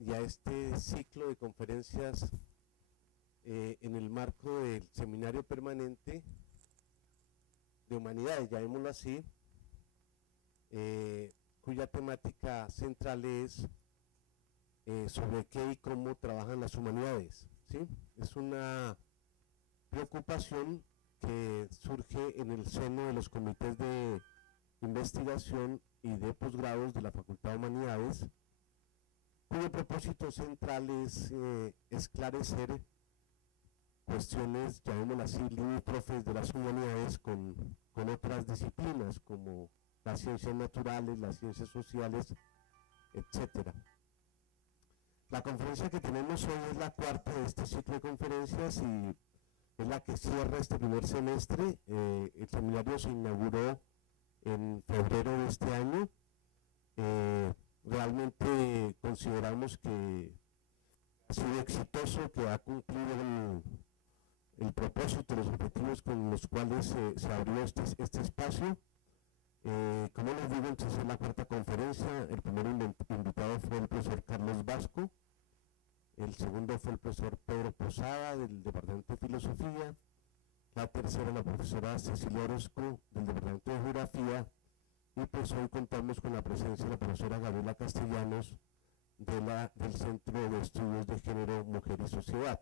y a este ciclo de conferencias en el marco del Seminario Permanente de Humanidades, llamémoslo así, cuya temática central es sobre qué y cómo trabajan las humanidades, ¿sí? Es una preocupación que surge en el seno de los comités de investigación y de posgrados de la Facultad de Humanidades, cuyo propósito central es esclarecer cuestiones, llamémoslas así, limítrofes de las humanidades con otras disciplinas como las ciencias naturales, las ciencias sociales, etc. La conferencia que tenemos hoy es la cuarta de este ciclo de conferencias y es la que cierra este primer semestre. El seminario se inauguró en febrero de este año. Realmente consideramos que ha sido exitoso, que ha cumplido el propósito, los objetivos con los cuales se abrió este espacio. Como les digo, entonces es la cuarta conferencia. El primer invitado fue el profesor Carlos Vasco, el segundo fue el profesor Pedro Posada del Departamento de Filosofía, la tercera la profesora Cecilia Orozco del Departamento de Geografía, y pues hoy contamos con la presencia de la profesora Gabriela Castellanos del Centro de Estudios de Género, Mujer y Sociedad.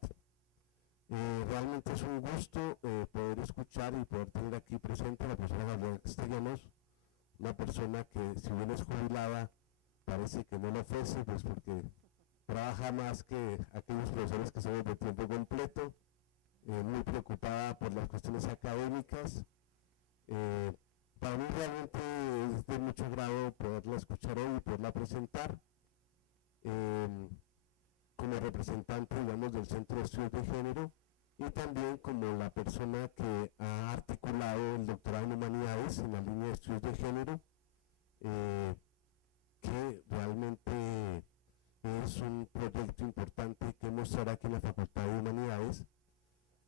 Realmente es un gusto poder escuchar y poder tener aquí presente a la profesora Gabriela Castellanos, una persona que, si bien es jubilada, parece que no lo fuese, pues porque trabaja más que aquellos profesores que son de tiempo completo, muy preocupada por las cuestiones académicas. Para mí realmente es de mucho agrado poderla escuchar hoy y poderla presentar como representante, digamos, del Centro de Estudios de Género y también como la persona que ha articulado el doctorado en Humanidades en la línea de Estudios de Género, que realmente es un proyecto importante que mostrar aquí en la Facultad de Humanidades.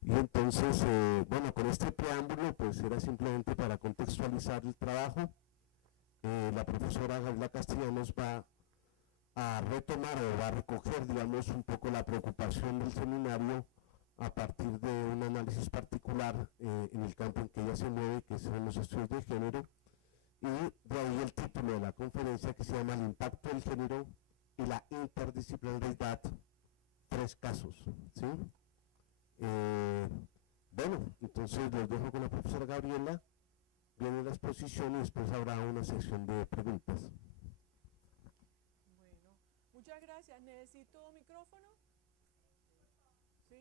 Y entonces, bueno, con este preámbulo, pues era simplemente para contextualizar el trabajo. La profesora Gabriela Castellanos va a retomar o va a recoger, digamos, un poco la preocupación del seminario a partir de un análisis particular en el campo en que ella se mueve, que son los estudios de género, y de ahí el título de la conferencia, que se llama El impacto del género y la interdisciplinaridad, 3 casos, ¿sí? Bueno, entonces los dejo con la profesora Gabriela, viene la exposición y después habrá una sección de preguntas. Bueno, muchas gracias. ¿Necesito micrófono? ¿Sí?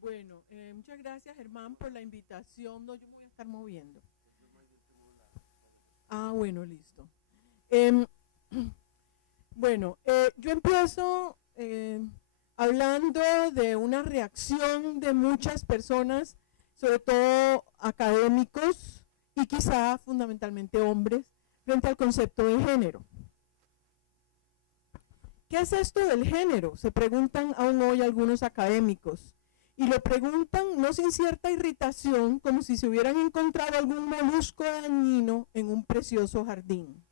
Bueno, muchas gracias, Germán, por la invitación. No, yo me voy a estar moviendo. Bueno, listo. Bueno, yo empiezo hablando de una reacción de muchas personas, sobre todo académicos y quizá fundamentalmente hombres, frente al concepto de género. ¿Qué es esto del género?, se preguntan aún hoy algunos académicos, y lo preguntan no sin cierta irritación, como si se hubieran encontrado algún molusco dañino en un precioso jardín.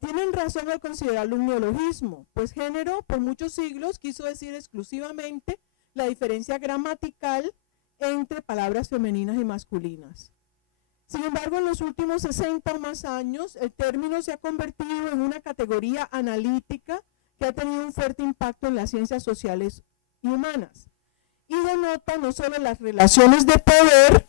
Tienen razón al considerarlo un neologismo, pues género por muchos siglos quiso decir exclusivamente la diferencia gramatical entre palabras femeninas y masculinas. Sin embargo, en los últimos 60 o más años, el término se ha convertido en una categoría analítica que ha tenido un fuerte impacto en las ciencias sociales y humanas, y denota no solo las relaciones de poder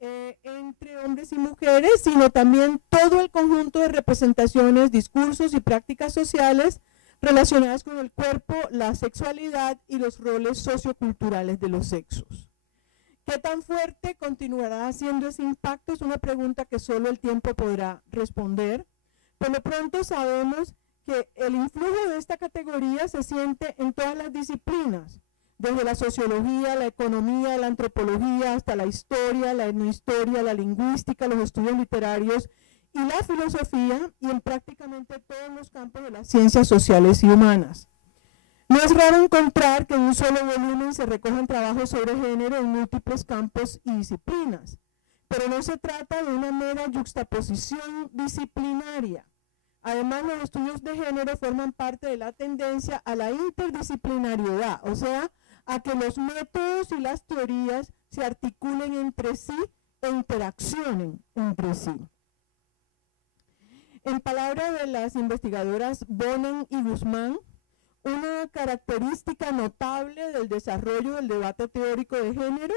entre hombres y mujeres, sino también todo el conjunto de representaciones, discursos y prácticas sociales relacionadas con el cuerpo, la sexualidad y los roles socioculturales de los sexos. ¿Qué tan fuerte continuará haciendo ese impacto? Es una pregunta que solo el tiempo podrá responder. Por lo pronto sabemos que el influjo de esta categoría se siente en todas las disciplinas, desde la sociología, la economía, la antropología, hasta la historia, la etnohistoria, la lingüística, los estudios literarios y la filosofía, y en prácticamente todos los campos de las ciencias sociales y humanas. No es raro encontrar que en un solo volumen se recogen trabajos sobre género en múltiples campos y disciplinas, pero no se trata de una mera yuxtaposición disciplinaria. Además, los estudios de género forman parte de la tendencia a la interdisciplinariedad, o sea, a que los métodos y las teorías se articulen entre sí e interaccionen entre sí. En palabras de las investigadoras Bonan y Guzmán, una característica notable del desarrollo del debate teórico de género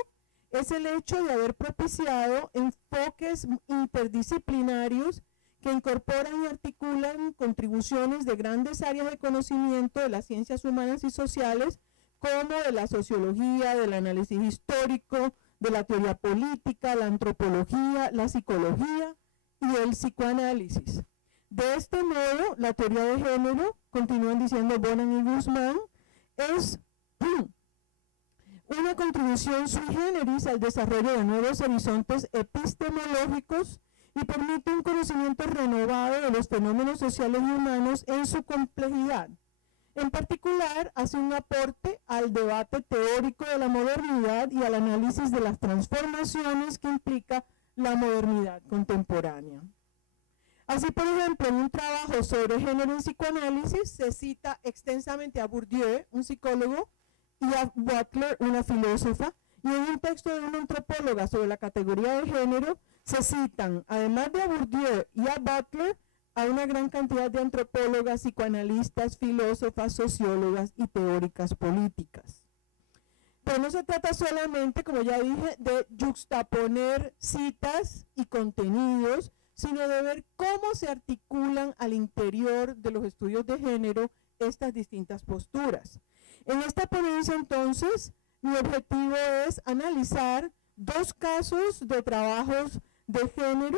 es el hecho de haber propiciado enfoques interdisciplinarios que incorporan y articulan contribuciones de grandes áreas de conocimiento de las ciencias humanas y sociales, como de la sociología, del análisis histórico, de la teoría política, la antropología, la psicología y el psicoanálisis. De este modo, la teoría de género, continúan diciendo Bonan y Guzmán, es una contribución sui generis al desarrollo de nuevos horizontes epistemológicos y permite un conocimiento renovado de los fenómenos sociales y humanos en su complejidad. En particular, hace un aporte al debate teórico de la modernidad y al análisis de las transformaciones que implica la modernidad contemporánea. Así, por ejemplo, en un trabajo sobre género en psicoanálisis se cita extensamente a Bourdieu, un psicólogo, y a Butler, una filósofa, y en un texto de una antropóloga sobre la categoría de género se citan, además de a Bourdieu y a Butler, a una gran cantidad de antropólogas, psicoanalistas, filósofas, sociólogas y teóricas políticas. Pero no se trata solamente, como ya dije, de juxtaponer citas y contenidos, sino de ver cómo se articulan al interior de los estudios de género estas distintas posturas. En esta ponencia, entonces, mi objetivo es analizar dos casos de trabajos de género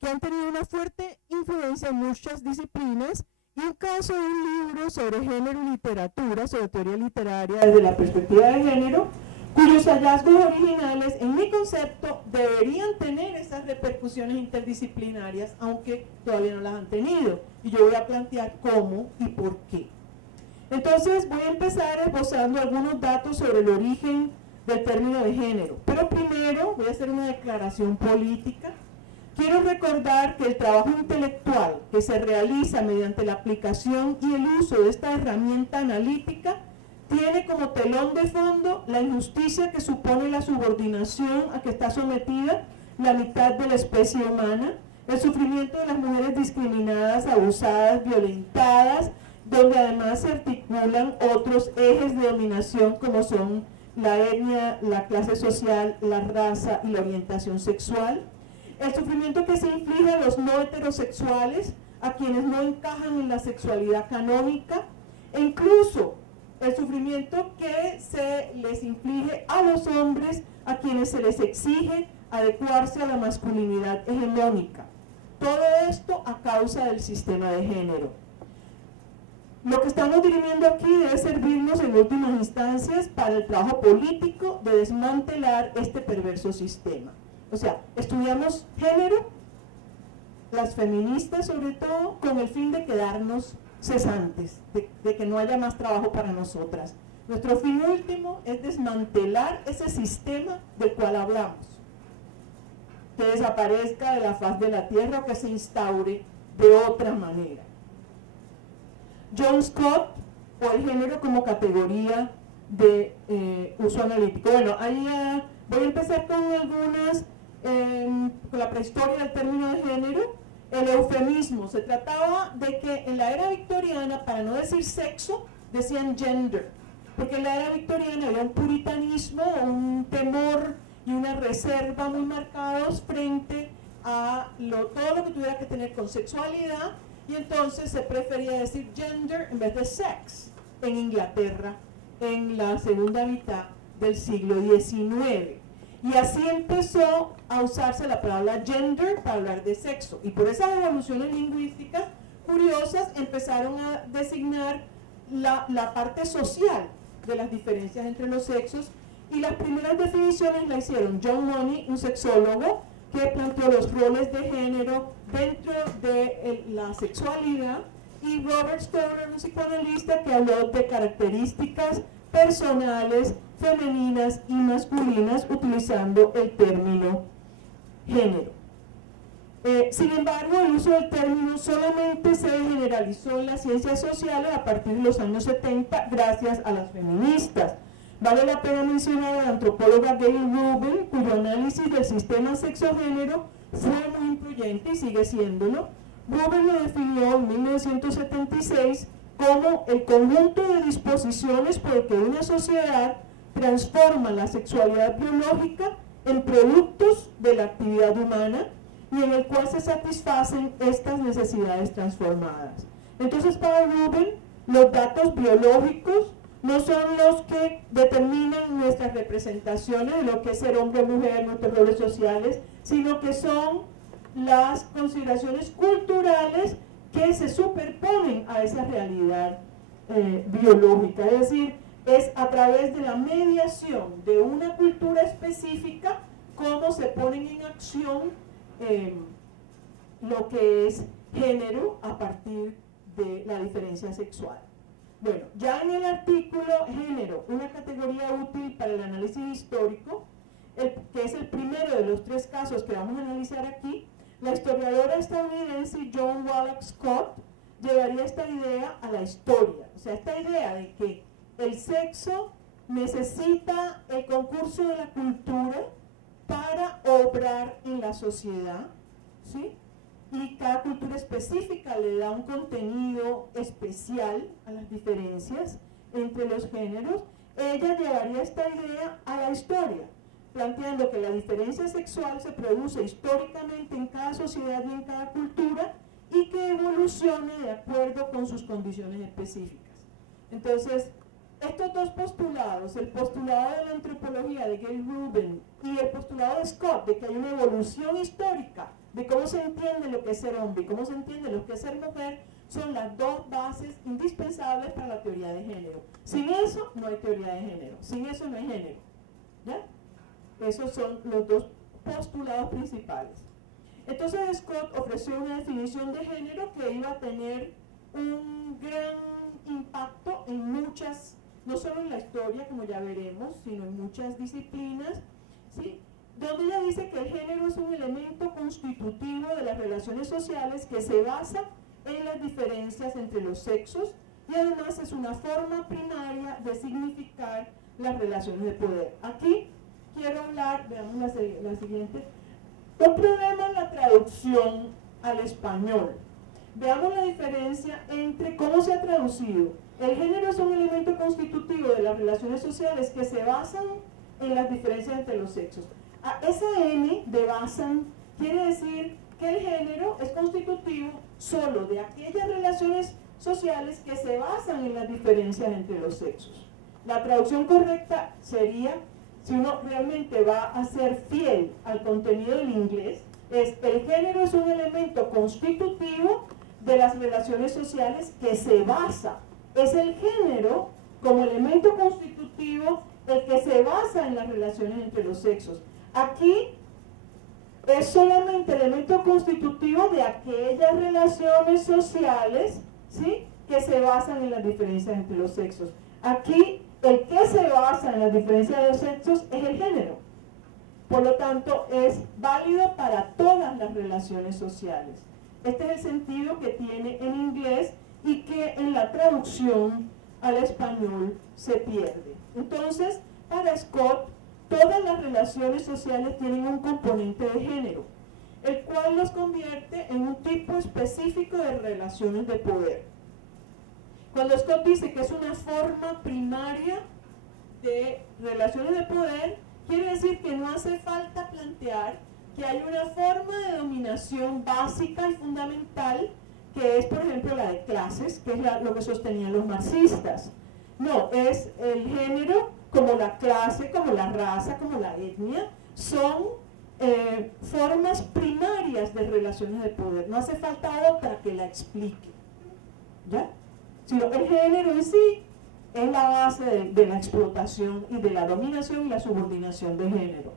que han tenido una fuerte influencia en muchas disciplinas, y un caso de un libro sobre género y literatura, sobre teoría literaria desde la perspectiva de género, cuyos hallazgos originales, en mi concepto, deberían tener esas repercusiones interdisciplinarias, aunque todavía no las han tenido. Y yo voy a plantear cómo y por qué. Entonces, voy a empezar esbozando algunos datos sobre el origen del término de género. Pero primero voy a hacer una declaración política. Quiero recordar que el trabajo intelectual que se realiza mediante la aplicación y el uso de esta herramienta analítica tiene como telón de fondo la injusticia que supone la subordinación a que está sometida la mitad de la especie humana, el sufrimiento de las mujeres discriminadas, abusadas, violentadas, donde además se articulan otros ejes de dominación como son la etnia, la clase social, la raza y la orientación sexual. El sufrimiento que se inflige a los no heterosexuales, a quienes no encajan en la sexualidad canónica, e incluso el sufrimiento que se les inflige a los hombres, a quienes se les exige adecuarse a la masculinidad hegemónica. Todo esto a causa del sistema de género. Lo que estamos dirimiendo aquí debe servirnos en últimas instancias para el trabajo político de desmantelar este perverso sistema. O sea, estudiamos género, las feministas sobre todo, con el fin de quedarnos cesantes, de que no haya más trabajo para nosotras. Nuestro fin último es desmantelar ese sistema del cual hablamos, que desaparezca de la faz de la tierra o que se instaure de otra manera. John Scott, o el género como categoría de uso analítico. Bueno, ahí voy a empezar con algunas, con la prehistoria del término de género. El eufemismo, se trataba de que en la era victoriana, para no decir sexo, decían gender, porque en la era victoriana había un puritanismo, un temor y una reserva muy marcados frente a todo lo que tuviera que tener con sexualidad, y entonces se prefería decir gender en vez de sex en Inglaterra en la segunda mitad del siglo XIX. Y así empezó a usarse la palabra gender para hablar de sexo. Y por esas evoluciones lingüísticas curiosas empezaron a designar la parte social de las diferencias entre los sexos. Y las primeras definiciones la hicieron John Money, un sexólogo, que planteó los roles de género dentro de la sexualidad, y Robert Stoner, un psicoanalista, que habló de características personales, femeninas y masculinas, utilizando el término género. Sin embargo, el uso del término solamente se generalizó en las ciencias sociales a partir de los años 70 gracias a las feministas. Vale la pena mencionar a la antropóloga Gayle Rubin, cuyo análisis del sistema sexo-género fue muy influyente y sigue siéndolo. Rubin lo definió en 1976 como el conjunto de disposiciones por el que una sociedad transforma la sexualidad biológica en productos de la actividad humana y en el cual se satisfacen estas necesidades transformadas. Entonces, para Rubin, los datos biológicos no son los que determinan nuestras representaciones de lo que es ser hombre o mujer, nuestros roles sociales, sino que son las consideraciones culturales que se superponen a esa realidad biológica. Es decir, es a través de la mediación de una cultura específica cómo se ponen en acción lo que es género a partir de la diferencia sexual. Bueno, ya en el artículo género, una categoría útil para el análisis histórico, que es el primero de los 3 casos que vamos a analizar aquí, la historiadora estadounidense Joan Wallach Scott llevaría esta idea a la historia. O sea, esta idea de que el sexo necesita el concurso de la cultura para obrar en la sociedad, ¿sí? Y cada cultura específica le da un contenido especial a las diferencias entre los géneros. Ella llevaría esta idea a la historia, planteando que la diferencia sexual se produce históricamente en cada sociedad y en cada cultura y que evolucione de acuerdo con sus condiciones específicas. Entonces, estos 2 postulados, el postulado de la antropología de Gayle Rubin y el postulado de Scott, de que hay una evolución histórica de cómo se entiende lo que es ser hombre y cómo se entiende lo que es ser mujer, son las 2 bases indispensables para la teoría de género. Sin eso no hay teoría de género, sin eso no hay género. ¿Ya? Esos son los 2 postulados principales. Entonces Scott ofreció una definición de género que iba a tener un gran impacto en muchas, no solo en la historia, como ya veremos, sino en muchas disciplinas, ¿sí? Donde ella dice que el género es un elemento constitutivo de las relaciones sociales que se basa en las diferencias entre los sexos y además es una forma primaria de significar las relaciones de poder. Aquí quiero hablar, veamos la siguiente, un problema en la traducción al español. Veamos la diferencia entre cómo se ha traducido. El género es un elemento constitutivo de las relaciones sociales que se basan en las diferencias entre los sexos. Esa N de basan quiere decir que el género es constitutivo solo de aquellas relaciones sociales que se basan en las diferencias entre los sexos. La traducción correcta sería, si uno realmente va a ser fiel al contenido del inglés, es el género es un elemento constitutivo de las relaciones sociales que se basa. Es el género como elemento constitutivo el que se basa en las relaciones entre los sexos. Aquí es solamente elemento constitutivo de aquellas relaciones sociales, ¿sí?, que se basan en las diferencias entre los sexos. Aquí el que se basa en las diferencias de los sexos es el género. Por lo tanto, es válido para todas las relaciones sociales. Este es el sentido que tiene en inglés y que en la traducción al español se pierde. Entonces, para Scott, todas las relaciones sociales tienen un componente de género, el cual los convierte en un tipo específico de relaciones de poder. Cuando Scott dice que es una forma primaria de relaciones de poder, quiere decir que no hace falta plantear que hay una forma de dominación básica y fundamental, que es, por ejemplo, la de clases, que es lo que sostenían los marxistas. No, es el género, como la clase, como la raza, como la etnia, son formas primarias de relaciones de poder. No hace falta otra que la explique, ¿ya? Sino el género en sí es la base de la explotación y de la dominación y la subordinación de género.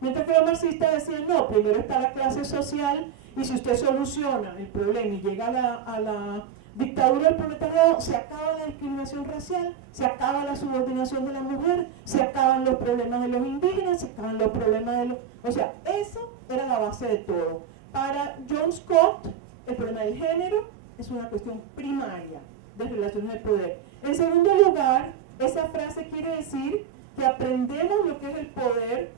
Mientras que los marxistas decían, no, primero está la clase social y si usted soluciona el problema y llega a la dictadura del proletariado, se acaba la discriminación racial, se acaba la subordinación de la mujer, se acaban los problemas de los indígenas, se acaban los problemas de los... O sea, eso era la base de todo. Para John Scott, el problema del género es una cuestión primaria de relaciones de poder. En segundo lugar, esa frase quiere decir que aprendemos lo que es el poder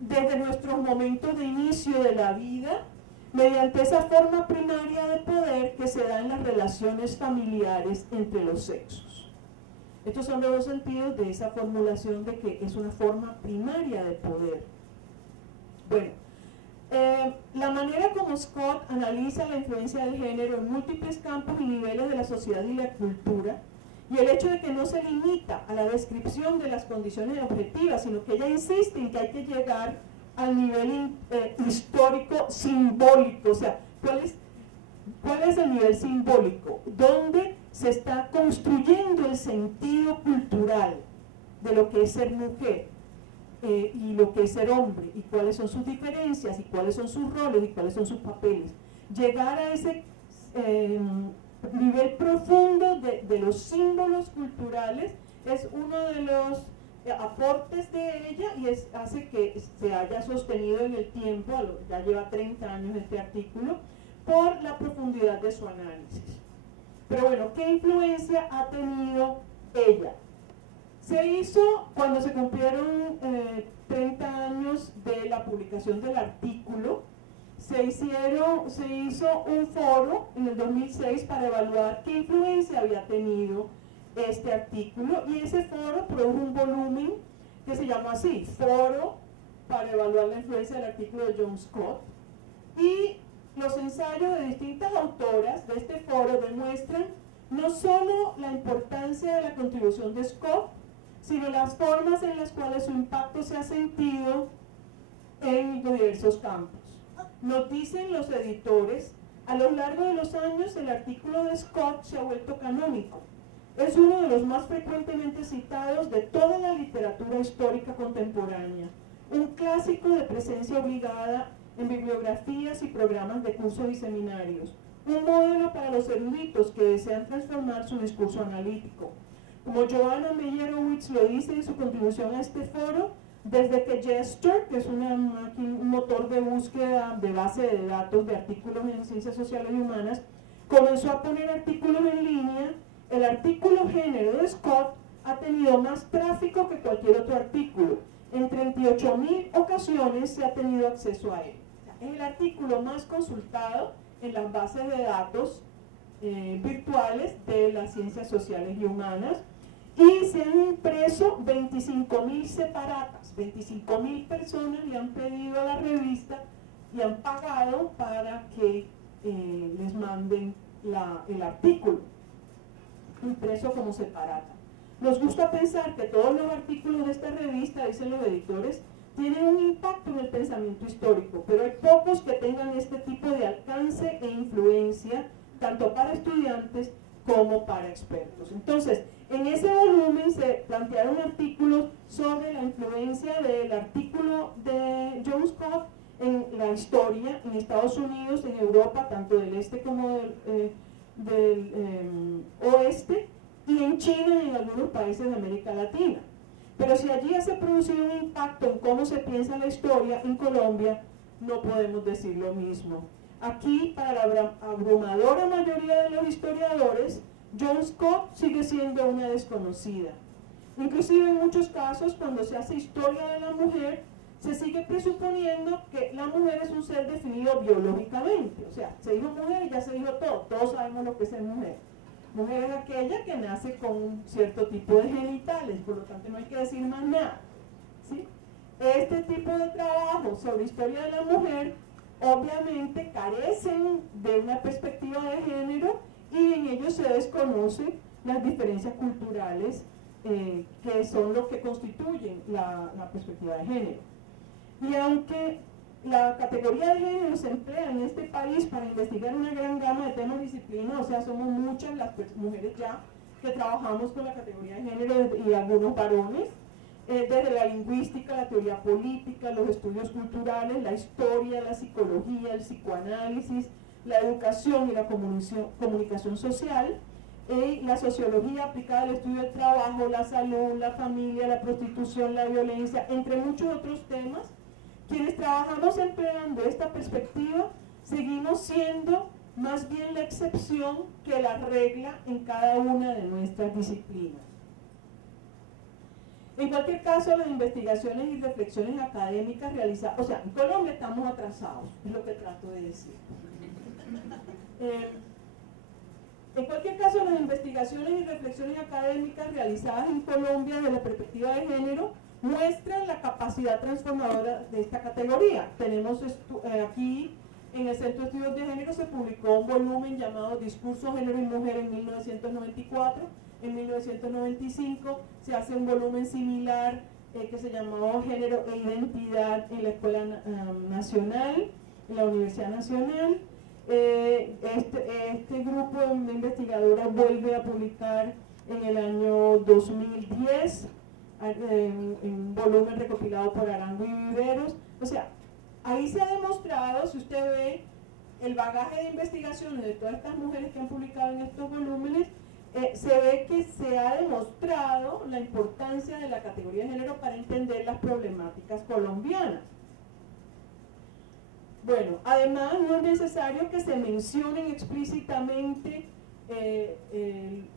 desde nuestros momentos de inicio de la vida, mediante esa forma primaria de poder que se da en las relaciones familiares entre los sexos. Estos son los dos sentidos de esa formulación de que es una forma primaria de poder. Bueno, la manera como Scott analiza la influencia del género en múltiples campos y niveles de la sociedad y la cultura, y el hecho de que no se limita a la descripción de las condiciones objetivas, sino que ella insiste en que hay que llegar al nivel histórico simbólico. O sea, ¿cuál es el nivel simbólico? Donde se está construyendo el sentido cultural de lo que es ser mujer y lo que es ser hombre, y cuáles son sus diferencias, y cuáles son sus roles, y cuáles son sus papeles. Llegar a ese nivel profundo de los símbolos culturales es uno de los aportes de ella, y hace que se haya sostenido en el tiempo, ya lleva 30 años este artículo, por la profundidad de su análisis. Pero bueno, ¿qué influencia ha tenido ella? Se hizo, cuando se cumplieron 30 años de la publicación del artículo, se hizo un foro en el 2006 para evaluar qué influencia había tenido este artículo, y ese foro produjo un volumen que se llamó así, Foro para evaluar la influencia del artículo de John Scott, y los ensayos de distintas autoras de este foro demuestran no solo la importancia de la contribución de Scott, sino las formas en las cuales su impacto se ha sentido en los diversos campos. Nos dicen los editores, a lo largo de los años el artículo de Scott se ha vuelto canónico. Es uno de los más frecuentemente citados de toda la literatura histórica contemporánea, un clásico de presencia obligada en bibliografías y programas de cursos y seminarios, un modelo para los eruditos que desean transformar su discurso analítico. Como Joanna Meyerowitz lo dice en su contribución a este foro, desde que Gesture, que es un motor de búsqueda de base de datos de artículos en ciencias sociales y humanas, comenzó a poner artículos en línea, el artículo género de Scott ha tenido más tráfico que cualquier otro artículo. En 38.000 ocasiones se ha tenido acceso a él. Es el artículo más consultado en las bases de datos virtuales de las ciencias sociales y humanas, y se han impreso 25.000 separatas. 25.000 personas le han pedido a la revista y han pagado para que les manden el artículo impreso como separata. Nos gusta pensar que todos los artículos de esta revista, dicen los editores, tienen un impacto en el pensamiento histórico, pero hay pocos que tengan este tipo de alcance e influencia, tanto para estudiantes como para expertos. Entonces, en ese volumen se plantearon artículos sobre la influencia del artículo de John Scott en la historia, en Estados Unidos, en Europa, tanto del este como del oeste, y en China y en algunos países de América Latina. Pero si allí se ha producido un impacto en cómo se piensa la historia, en Colombia no podemos decir lo mismo. Aquí, para la abrumadora mayoría de los historiadores, John Scott sigue siendo una desconocida. Inclusive en muchos casos, cuando se hace historia de la mujer, se sigue presuponiendo que la mujer es un ser definido biológicamente. O sea, se dijo mujer y ya se dijo todo. Todos sabemos lo que es ser mujer. Mujer es aquella que nace con un cierto tipo de genitales, por lo tanto no hay que decir más nada, ¿sí? Este tipo de trabajo sobre historia de la mujer obviamente carecen de una perspectiva de género, y en ellos se desconocen las diferencias culturales que son lo que constituyen la perspectiva de género. Y aunque la categoría de género se emplea en este país para investigar una gran gama de temas disciplinas, o sea, somos muchas las mujeres ya que trabajamos con la categoría de género y algunos varones, desde la lingüística, la teoría política, los estudios culturales, la historia, la psicología, el psicoanálisis, la educación y la comunicación social, la sociología aplicada al estudio del trabajo, la salud, la familia, la prostitución, la violencia, entre muchos otros temas. Quienes trabajamos empleando esta perspectiva seguimos siendo más bien la excepción que la regla en cada una de nuestras disciplinas. En cualquier caso, las investigaciones y reflexiones académicas realizadas, o sea, en Colombia estamos atrasados, es lo que trato de decir. En cualquier caso, las investigaciones y reflexiones académicas realizadas en Colombia desde la perspectiva de género muestran la capacidad transformadora de esta categoría. Tenemos aquí en el Centro de Estudios de Género se publicó un volumen llamado Discurso, Género y Mujer en 1994. En 1995 se hace un volumen similar que se llamó Género e Identidad en la Escuela Nacional, en la Universidad Nacional. Este grupo de investigadoras vuelve a publicar en el año 2010 un volumen recopilado por Arango y Viveros. O sea, ahí se ha demostrado, si usted ve el bagaje de investigaciones de todas estas mujeres que han publicado en estos volúmenes, se ve que se ha demostrado la importancia de la categoría de género para entender las problemáticas colombianas. Bueno, además no es necesario que se mencionen explícitamente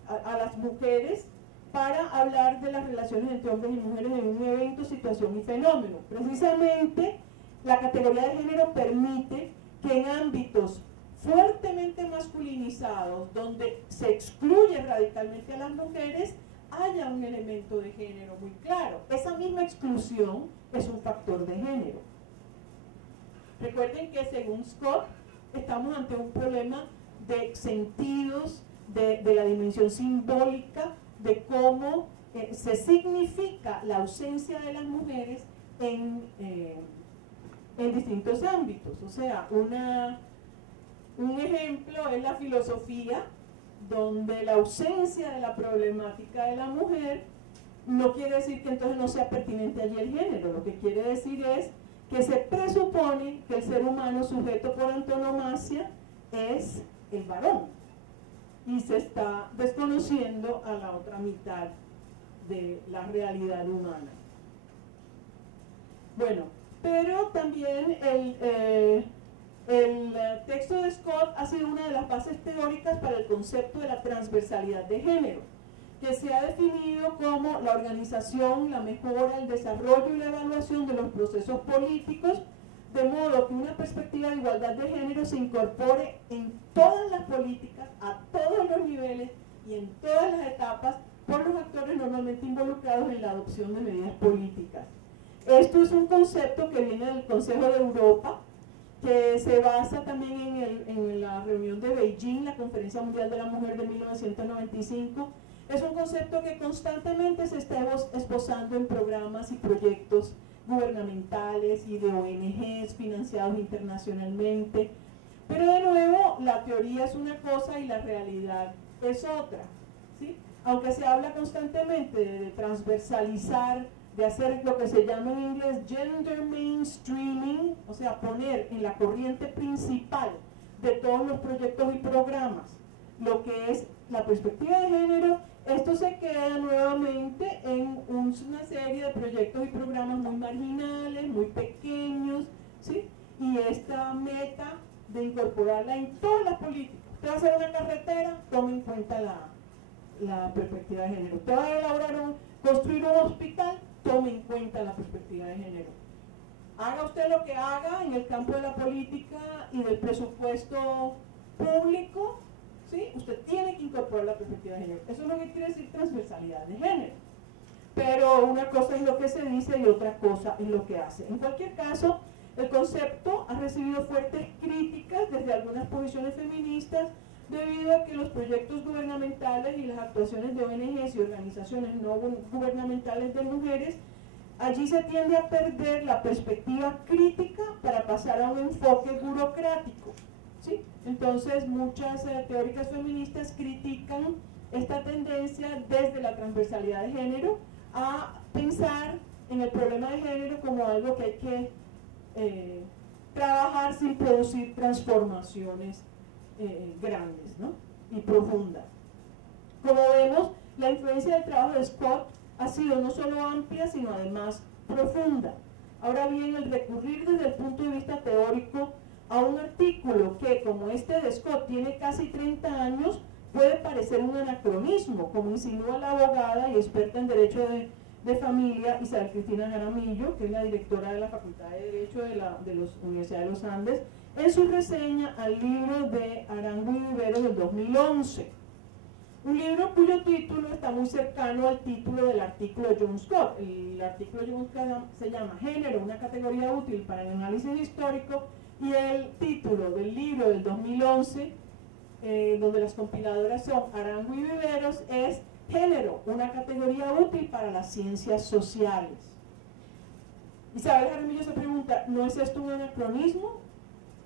a las mujeres para hablar de las relaciones entre hombres y mujeres en un evento, situación y fenómeno. Precisamente la categoría de género permite que en ámbitos fuertemente masculinizados, donde se excluye radicalmente a las mujeres, haya un elemento de género muy claro. Esa misma exclusión es un factor de género. Recuerden que según Scott, estamos ante un problema de sentidos, de la dimensión simbólica, de cómo se significa la ausencia de las mujeres en distintos ámbitos. O sea, un ejemplo es la filosofía, donde la ausencia de la problemática de la mujer no quiere decir que entonces no sea pertinente allí el género. Lo que quiere decir es que se presupone que el ser humano sujeto por antonomasia es el varón y se está desconociendo a la otra mitad de la realidad humana. Bueno, pero también el texto de Scott ha sido una de las bases teóricas para el concepto de la transversalidad de género, que se ha definido como la organización, la mejora, el desarrollo y la evaluación de los procesos políticos, de modo que una perspectiva de igualdad de género se incorpore en todas las políticas, a todos los niveles y en todas las etapas por los actores normalmente involucrados en la adopción de medidas políticas. Esto es un concepto que viene del Consejo de Europa, que se basa también en la reunión de Beijing, la Conferencia Mundial de la Mujer de 1995. Es un concepto que constantemente se está esbozando en programas y proyectos gubernamentales y de ONGs financiados internacionalmente. Pero de nuevo, la teoría es una cosa y la realidad es otra, ¿sí? Aunque se habla constantemente de transversalizar, de hacer lo que se llama en inglés gender mainstreaming, o sea, poner en la corriente principal de todos los proyectos y programas lo que es la perspectiva de género, esto se queda nuevamente en una serie de proyectos y programas muy marginales, muy pequeños, ¿sí? Y esta meta de incorporarla en todas las políticas. Usted va a hacer una carretera, tome en cuenta la perspectiva de género. Usted va a elaborar construir un hospital, tome en cuenta la perspectiva de género. Haga usted lo que haga en el campo de la política y del presupuesto público, ¿sí? Usted tiene que incorporar la perspectiva de género. Eso es lo que quiere decir transversalidad de género. Pero una cosa es lo que se dice y otra cosa es lo que hace. En cualquier caso, el concepto ha recibido fuertes críticas desde algunas posiciones feministas debido a que los proyectos gubernamentales y las actuaciones de ONGs y organizaciones no gubernamentales de mujeres, allí se tiende a perder la perspectiva crítica para pasar a un enfoque burocrático, ¿sí? Entonces muchas teóricas feministas critican esta tendencia desde la transversalidad de género a pensar en el problema de género como algo que hay que trabajar sin producir transformaciones grandes, ¿no? Y profundas. Como vemos, la influencia del trabajo de Scott ha sido no solo amplia, sino además profunda. Ahora bien, el recurrir desde el punto de vista teórico a un artículo que, como este de Scott, tiene casi 30 años, puede parecer un anacronismo, como insinúa la abogada y experta en Derecho de Familia, Isabel Cristina Jaramillo, que es la directora de la Facultad de Derecho de la Universidad de los Andes, en su reseña al libro de Arango y Viveros del 2011. Un libro cuyo título está muy cercano al título del artículo de John Scott. El artículo de John Scott se llama Género, una categoría útil para el análisis histórico, y el título del libro del 2011, donde las compiladoras son Arango y Viveros, es Género, una categoría útil para las ciencias sociales. Isabel Jaramillo se pregunta, ¿no es esto un anacronismo?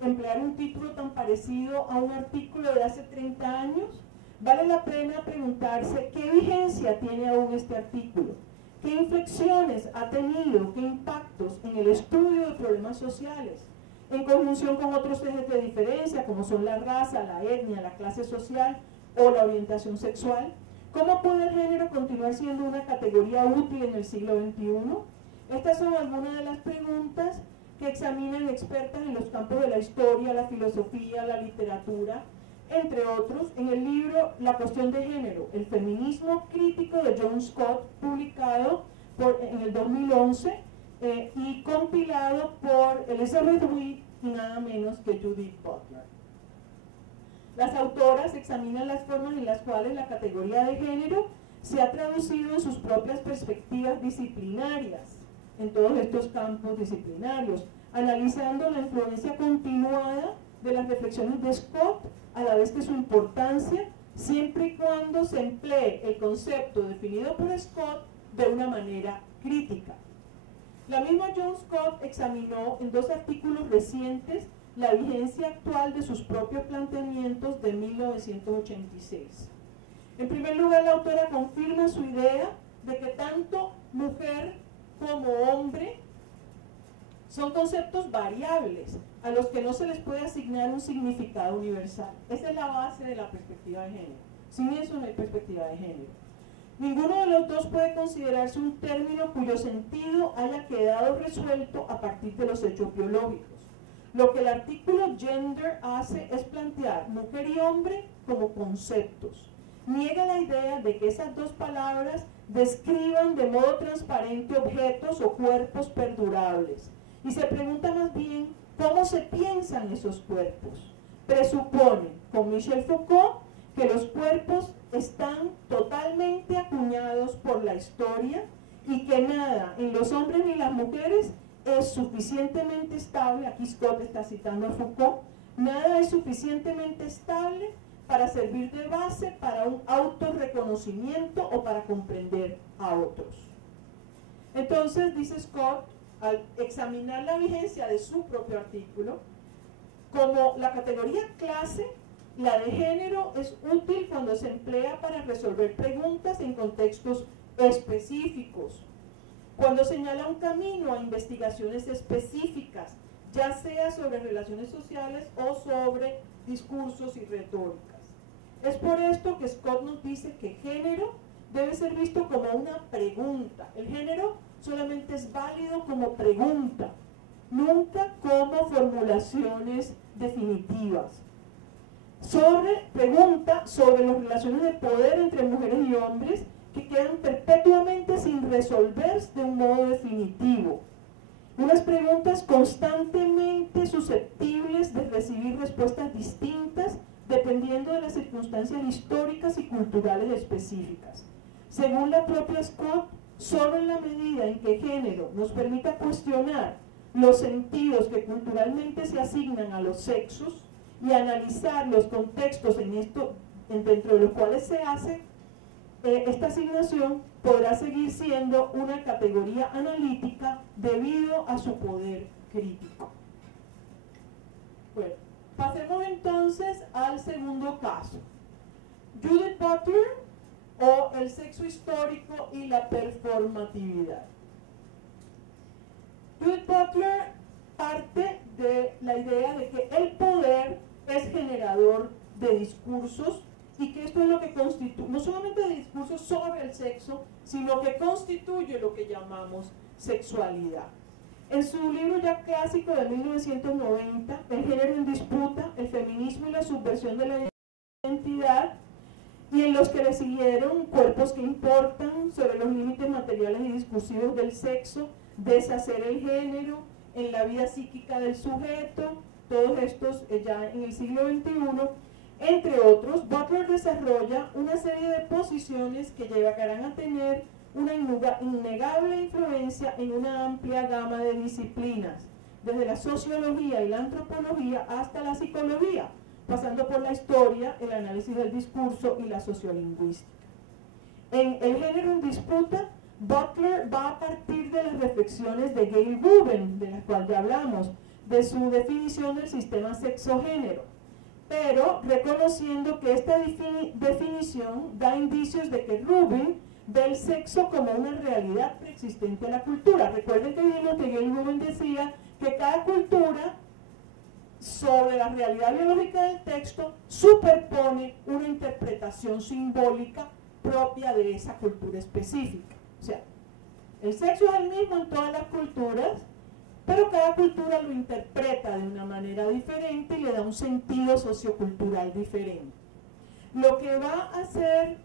¿Emplear un título tan parecido a un artículo de hace 30 años? Vale la pena preguntarse qué vigencia tiene aún este artículo, qué inflexiones ha tenido, qué impactos en el estudio de problemas sociales, en conjunción con otros ejes de diferencia como son la raza, la etnia, la clase social o la orientación sexual. ¿Cómo puede el género continuar siendo una categoría útil en el siglo XXI? Estas son algunas de las preguntas que examinan expertas en los campos de la historia, la filosofía, la literatura, entre otros, en el libro La cuestión de género, el feminismo crítico de John Scott, publicado en el 2011 y compilado por Elizabeth Witt y nada menos que Judith Butler. Las autoras examinan las formas en las cuales la categoría de género se ha traducido en sus propias perspectivas disciplinarias, en todos estos campos disciplinarios, analizando la influencia continuada de las reflexiones de Scott, a la vez que su importancia, siempre y cuando se emplee el concepto definido por Scott de una manera crítica. La misma John Scott examinó en 2 artículos recientes la vigencia actual de sus propios planteamientos de 1986. En primer lugar, la autora confirma su idea de que tanto mujer como hombre son conceptos variables a los que no se les puede asignar un significado universal. Esa es la base de la perspectiva de género. Sin eso no hay perspectiva de género. Ninguno de los dos puede considerarse un término cuyo sentido haya quedado resuelto a partir de los hechos biológicos. Lo que el artículo gender hace es plantear mujer y hombre como conceptos. Niega la idea de que esas dos palabras describan de modo transparente objetos o cuerpos perdurables. Y se pregunta más bien cómo se piensan esos cuerpos. Presupone, con Michel Foucault, que los cuerpos están totalmente acuñados por la historia y que nada en los hombres ni las mujeres es suficientemente estable. Aquí Scott está citando a Foucault. Nada es suficientemente estable para servir de base para un autorreconocimiento o para comprender a otros. Entonces, dice Scott, al examinar la vigencia de su propio artículo, como la categoría clase, la de género es útil cuando se emplea para resolver preguntas en contextos específicos, cuando señala un camino a investigaciones específicas, ya sea sobre relaciones sociales o sobre discursos y retóricas. Es por esto que Scott nos dice que género debe ser visto como una pregunta. El género solamente es válido como pregunta, nunca como formulaciones definitivas. Pregunta sobre las relaciones de poder entre mujeres y hombres que quedan perpetuamente sin resolver de un modo definitivo. Unas preguntas constantemente susceptibles de recibir respuestas distintas dependiendo de las circunstancias históricas y culturales específicas. Según la propia Scott, solo en la medida en que género nos permita cuestionar los sentidos que culturalmente se asignan a los sexos y analizar los contextos dentro de los cuales se hace esta asignación, podrá seguir siendo una categoría analítica debido a su poder crítico. Bueno, pasemos entonces al segundo caso. Judith Butler o el sexo histórico y la performatividad. Judith Butler parte de la idea de que el poder es generador de discursos y que esto es lo que constituye, no solamente de discursos sobre el sexo, sino que constituye lo que llamamos sexualidad. En su libro ya clásico de 1990, El género en disputa, el feminismo y la subversión de la identidad, y en los que le siguieron Cuerpos que importan, sobre los límites materiales y discursivos del sexo, Deshacer el género, En la vida psíquica del sujeto, todos estos ya en el siglo XXI, entre otros, Butler desarrolla una serie de posiciones que llegarán a tener una innegable influencia en una amplia gama de disciplinas, desde la sociología y la antropología hasta la psicología, pasando por la historia, el análisis del discurso y la sociolingüística. En El género en disputa, Butler va a partir de las reflexiones de Gayle Rubin, de las cuales ya hablamos, de su definición del sistema sexo-género, pero reconociendo que esta definición da indicios de que Rubin ve el sexo como una realidad preexistente a la cultura. Recuerden que vimos que Gayle Rubin decía que cada cultura, sobre la realidad biológica del texto, superpone una interpretación simbólica propia de esa cultura específica. O sea, el sexo es el mismo en todas las culturas, pero cada cultura lo interpreta de una manera diferente y le da un sentido sociocultural diferente. Lo que va a hacer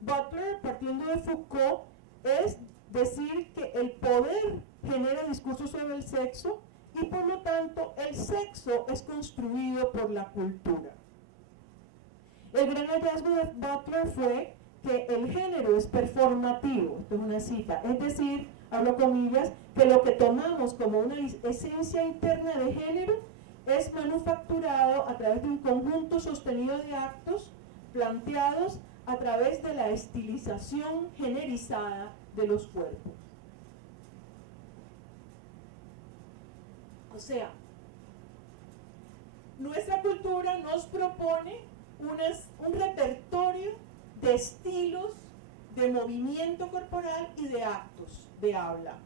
Butler, partiendo de Foucault, es decir que el poder genera discursos sobre el sexo y por lo tanto el sexo es construido por la cultura. El gran hallazgo de Butler fue que el género es performativo, esto es una cita, es decir, hablo comillas, que lo que tomamos como una esencia interna de género es manufacturado a través de un conjunto sostenido de actos planteados a través de la estilización generizada de los cuerpos. O sea, nuestra cultura nos propone un repertorio de estilos, de movimiento corporal y de actos de habla.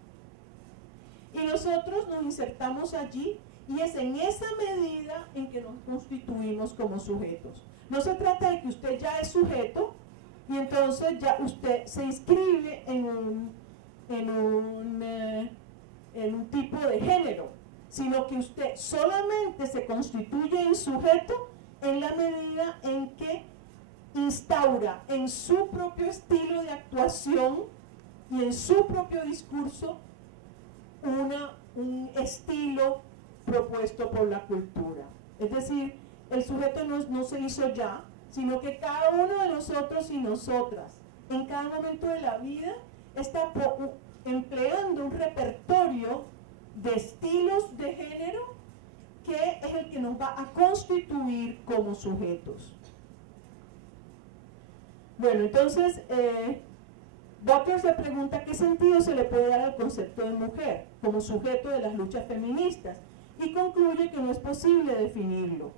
Y nosotros nos insertamos allí y es en esa medida en que nos constituimos como sujetos. No se trata de que usted ya es sujeto y entonces ya usted se inscribe en un tipo de género, sino que usted solamente se constituye en sujeto en la medida en que instaura en su propio estilo de actuación y en su propio discurso un estilo propuesto por la cultura. Es decir, el sujeto no se hizo ya, sino que cada uno de nosotros y nosotras, en cada momento de la vida, está empleando un repertorio de estilos de género que es el que nos va a constituir como sujetos. Bueno, entonces, Butler se pregunta qué sentido se le puede dar al concepto de mujer como sujeto de las luchas feministas y concluye que no es posible definirlo.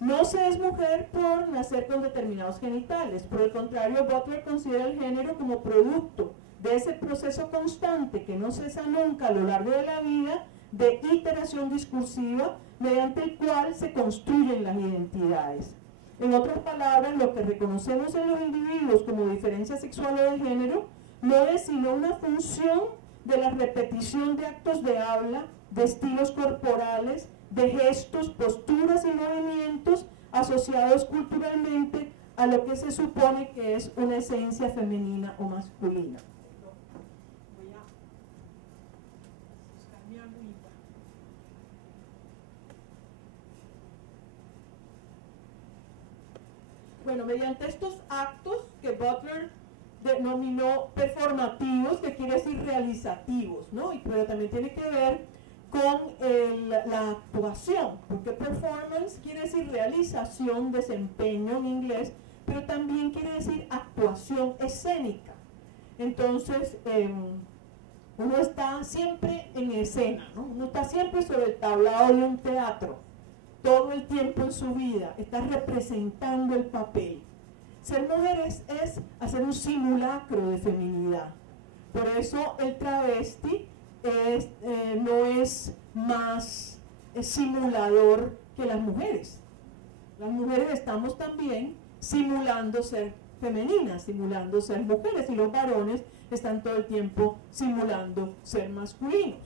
No se es mujer por nacer con determinados genitales, por el contrario, Butler considera el género como producto de ese proceso constante que no cesa nunca a lo largo de la vida de iteración discursiva mediante el cual se construyen las identidades. En otras palabras, lo que reconocemos en los individuos como diferencia sexual o de género no es sino una función de la repetición de actos de habla, de estilos corporales, de gestos, posturas y movimientos asociados culturalmente a lo que se supone que es una esencia femenina o masculina. Voy a buscar mi agüita. Bueno, mediante estos actos que Butler denominó performativos, que quiere decir realizativos, ¿no? Pero también tiene que ver con la actuación, porque performance quiere decir realización, desempeño en inglés, pero también quiere decir actuación escénica. Entonces, uno está siempre en escena, ¿no? Uno está siempre sobre el tablado de un teatro, todo el tiempo en su vida, está representando el papel. Ser mujer es hacer un simulacro de feminidad. Por eso el travesti no es más simulador que las mujeres. Las mujeres estamos también simulando ser femeninas, simulando ser mujeres, y los varones están todo el tiempo simulando ser masculinos.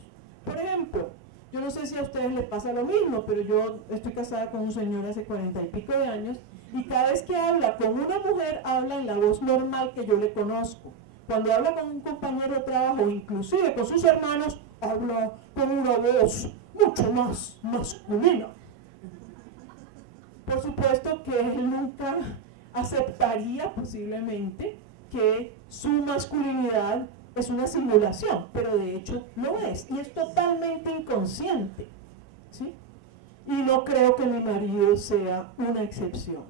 Por ejemplo, yo no sé si a ustedes les pasa lo mismo, pero yo estoy casada con un señor hace 40 y pico de años, y cada vez que habla con una mujer, habla en la voz normal que yo le conozco. Cuando habla con un compañero de trabajo, inclusive con sus hermanos, habla con una voz mucho más masculina. Por supuesto que él nunca aceptaría posiblemente que su masculinidad es una simulación, pero de hecho lo es, y es totalmente inconsciente, ¿sí? Y no creo que mi marido sea una excepción.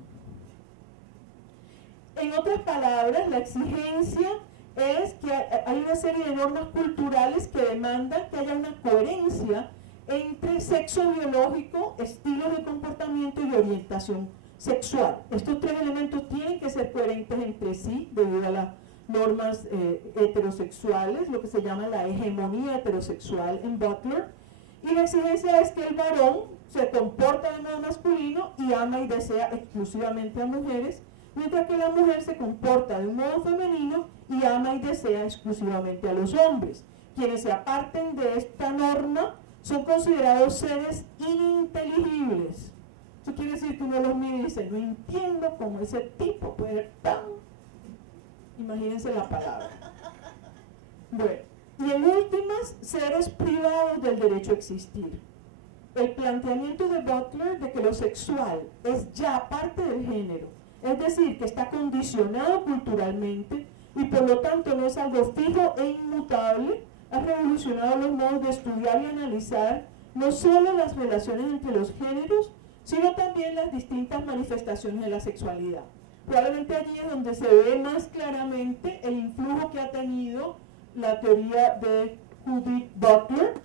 En otras palabras, la exigencia es que hay una serie de normas culturales que demandan que haya una coherencia entre sexo biológico, estilos de comportamiento y orientación sexual. Estos tres elementos tienen que ser coherentes entre sí debido a las normas heterosexuales, lo que se llama la hegemonía heterosexual en Butler. Y la exigencia es que el varón se comporta de modo masculino y ama y desea exclusivamente a mujeres, mientras que la mujer se comporta de un modo femenino y ama y desea exclusivamente a los hombres. Quienes se aparten de esta norma son considerados seres ininteligibles. Eso quiere decir que uno los mira y dice, no entiendo cómo ese tipo puede ser tan... Imagínense la palabra. Bueno, y en últimas, seres privados del derecho a existir. El planteamiento de Butler de que lo sexual es ya parte del género, es decir, que está condicionado culturalmente y por lo tanto no es algo fijo e inmutable, ha revolucionado los modos de estudiar y analizar no solo las relaciones entre los géneros, sino también las distintas manifestaciones de la sexualidad. Probablemente allí es donde se ve más claramente el influjo que ha tenido la teoría de Judith Butler.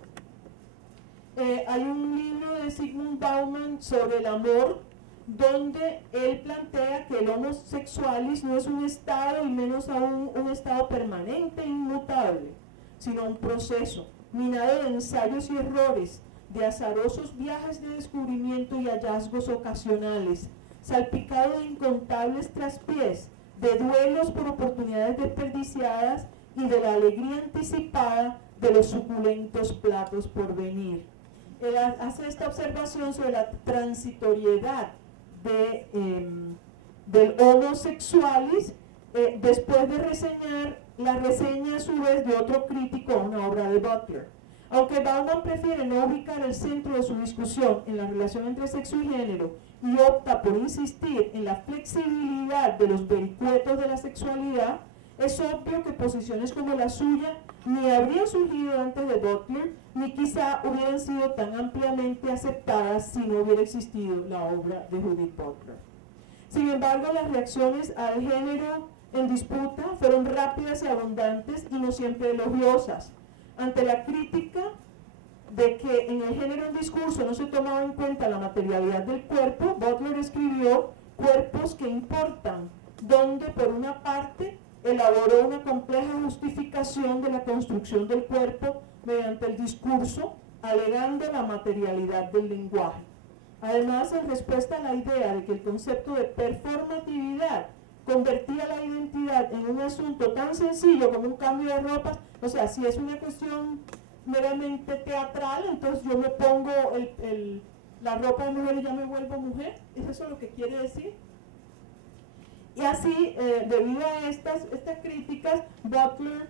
Hay un libro de Zygmunt Bauman sobre el amor, donde él plantea que el homosexualis no es un estado y menos aún un estado permanente e inmutable, sino un proceso minado de ensayos y errores, de azarosos viajes de descubrimiento y hallazgos ocasionales, salpicado de incontables traspiés, de duelos por oportunidades desperdiciadas y de la alegría anticipada de los suculentos platos por venir. Él hace esta observación sobre la transitoriedad del homosexualis después de reseñar la reseña a su vez de otro crítico a una obra de Butler. Aunque Bauman prefiere no ubicar el centro de su discusión en la relación entre sexo y género y opta por insistir en la flexibilidad de los vericuetos de la sexualidad, es obvio que posiciones como la suya ni habrían surgido antes de Butler, ni quizá hubieran sido tan ampliamente aceptadas si no hubiera existido la obra de Judith Butler. Sin embargo, las reacciones al género en disputa fueron rápidas y abundantes y no siempre elogiosas. Ante la crítica de que en el género en discurso no se tomaba en cuenta la materialidad del cuerpo, Butler escribió Cuerpos que importan, donde por una parte elaboró una compleja justificación de la construcción del cuerpo mediante el discurso, alegando la materialidad del lenguaje. Además, en respuesta a la idea de que el concepto de performatividad convertía la identidad en un asunto tan sencillo como un cambio de ropas, o sea, si es una cuestión meramente teatral, entonces yo me pongo la ropa de mujer y ya me vuelvo mujer, ¿es eso lo que quiere decir? Y así, debido a estas críticas, Butler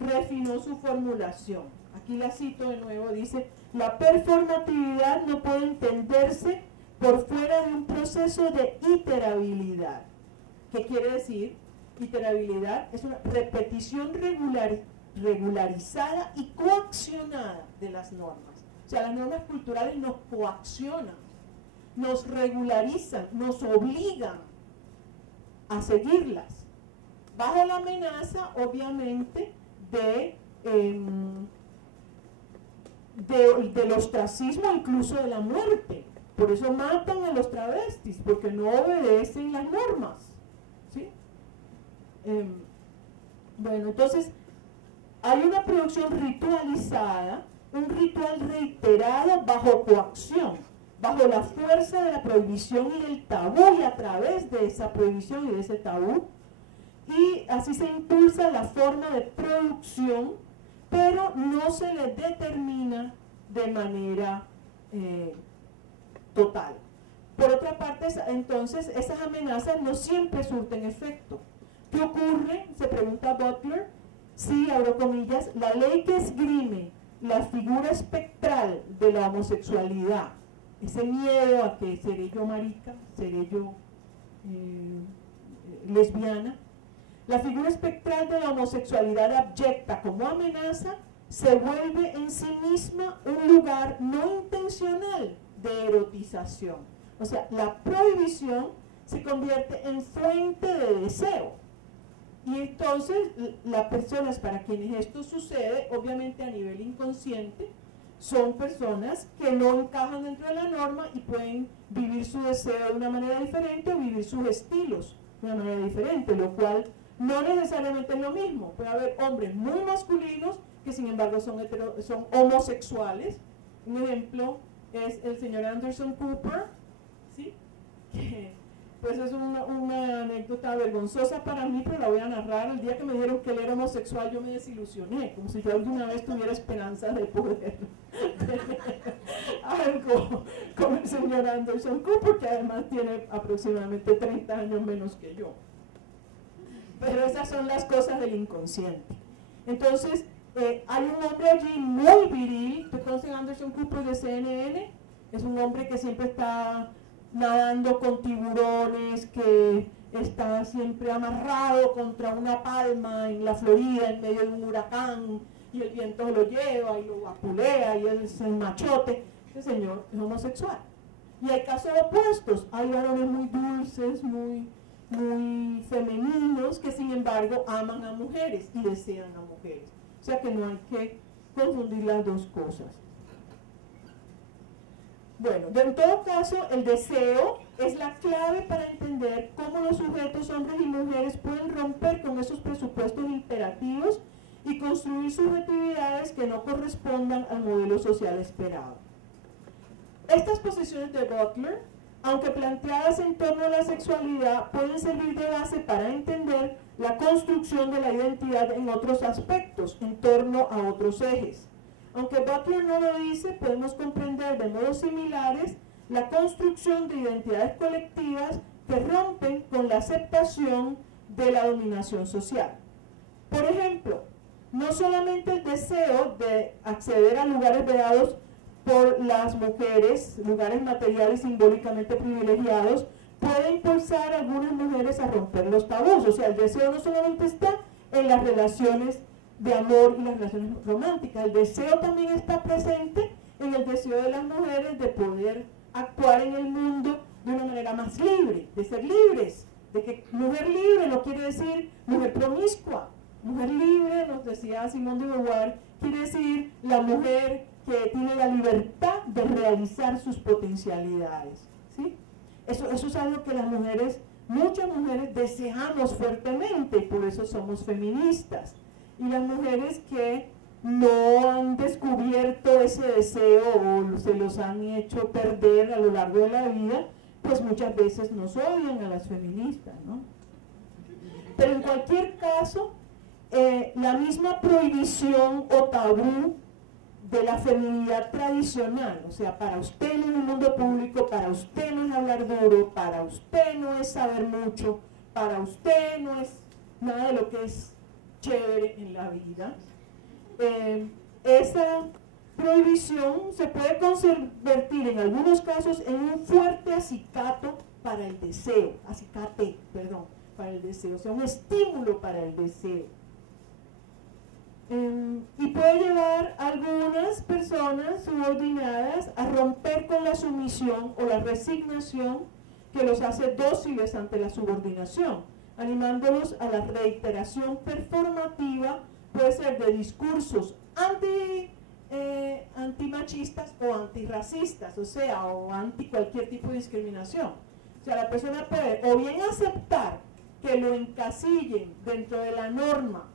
refinó su formulación. Aquí la cito de nuevo, dice, la performatividad no puede entenderse por fuera de un proceso de iterabilidad. ¿Qué quiere decir? Iterabilidad es una repetición regularizada y coaccionada de las normas. O sea, las normas culturales nos coaccionan, nos regularizan, nos obligan a seguirlas, bajo la amenaza, obviamente, del ostracismo, incluso de la muerte. Por eso matan a los travestis, porque no obedecen las normas, ¿sí? Bueno, entonces, hay una producción ritualizada, un ritual reiterado bajo coacción, bajo la fuerza de la prohibición y del tabú, y a través de esa prohibición y de ese tabú, y así se impulsa la forma de producción, pero no se le determina de manera total. Por otra parte, entonces, esas amenazas no siempre surten efecto. ¿Qué ocurre? Se pregunta Butler, si, abro comillas, la ley que esgrime la figura espectral de la homosexualidad, ese miedo a que seré yo marica, seré yo lesbiana, la figura espectral de la homosexualidad abyecta como amenaza se vuelve en sí misma un lugar no intencional de erotización. O sea, la prohibición se convierte en fuente de deseo. Y entonces las personas para quienes esto sucede, obviamente a nivel inconsciente, son personas que no encajan dentro de la norma y pueden vivir su deseo de una manera diferente o vivir sus estilos de una manera diferente, lo cual no necesariamente es lo mismo. Puede haber hombres muy masculinos que sin embargo son homosexuales. Un ejemplo es el señor Anderson Cooper, ¿sí? Que pues es una anécdota vergonzosa para mí, pero la voy a narrar. El día que me dijeron que él era homosexual, yo me desilusioné, como si yo alguna vez tuviera esperanza de poder algo con el señor Anderson Cooper, que además tiene aproximadamente 30 años menos que yo. Pero esas son las cosas del inconsciente. Entonces, hay un hombre allí muy viril. ¿Te conoces Anderson Cooper de CNN? Es un hombre que siempre está nadando con tiburones, que está siempre amarrado contra una palma en la Florida en medio de un huracán y el viento lo lleva y lo vapulea y él es el machote. Ese señor es homosexual. Y hay casos opuestos, hay varones muy dulces, muy femeninos, que sin embargo aman a mujeres y desean a mujeres. O sea que no hay que confundir las dos cosas. Bueno, en todo caso, el deseo es la clave para entender cómo los sujetos, hombres y mujeres, pueden romper con esos presupuestos imperativos y construir subjetividades que no correspondan al modelo social esperado. Estas posiciones de Butler, aunque planteadas en torno a la sexualidad, pueden servir de base para entender la construcción de la identidad en otros aspectos, en torno a otros ejes. Aunque Butler no lo dice, podemos comprender de modos similares la construcción de identidades colectivas que rompen con la aceptación de la dominación social. Por ejemplo, no solamente el deseo de acceder a lugares vedados por las mujeres, lugares materiales simbólicamente privilegiados, puede impulsar a algunas mujeres a romper los tabús. O sea, el deseo no solamente está en las relaciones de amor y las relaciones románticas, el deseo también está presente en el deseo de las mujeres de poder actuar en el mundo de una manera más libre, de ser libres, de que mujer libre no quiere decir mujer promiscua. Mujer libre, nos decía Simone de Beauvoir, quiere decir la mujer que tiene la libertad de realizar sus potencialidades, ¿sí? Eso es algo que las mujeres, muchas mujeres deseamos fuertemente, y por eso somos feministas. Y las mujeres que no han descubierto ese deseo o se los han hecho perder a lo largo de la vida, pues muchas veces nos odian a las feministas, ¿no? Pero en cualquier caso, la misma prohibición o tabú de la feminidad tradicional, o sea, para usted no es el mundo público, para usted no es hablar duro, para usted no es saber mucho, para usted no es nada de lo que es chévere en la vida. Esa prohibición se puede convertir en algunos casos en un fuerte acicate para el deseo, para el deseo, o sea, un estímulo para el deseo. Y puede llevar a algunas personas subordinadas a romper con la sumisión o la resignación que los hace dóciles ante la subordinación, animándolos a la reiteración performativa, puede ser de discursos antimachistas o antirracistas, o sea, o anti cualquier tipo de discriminación. O sea, la persona puede o bien aceptar que lo encasillen dentro de la norma,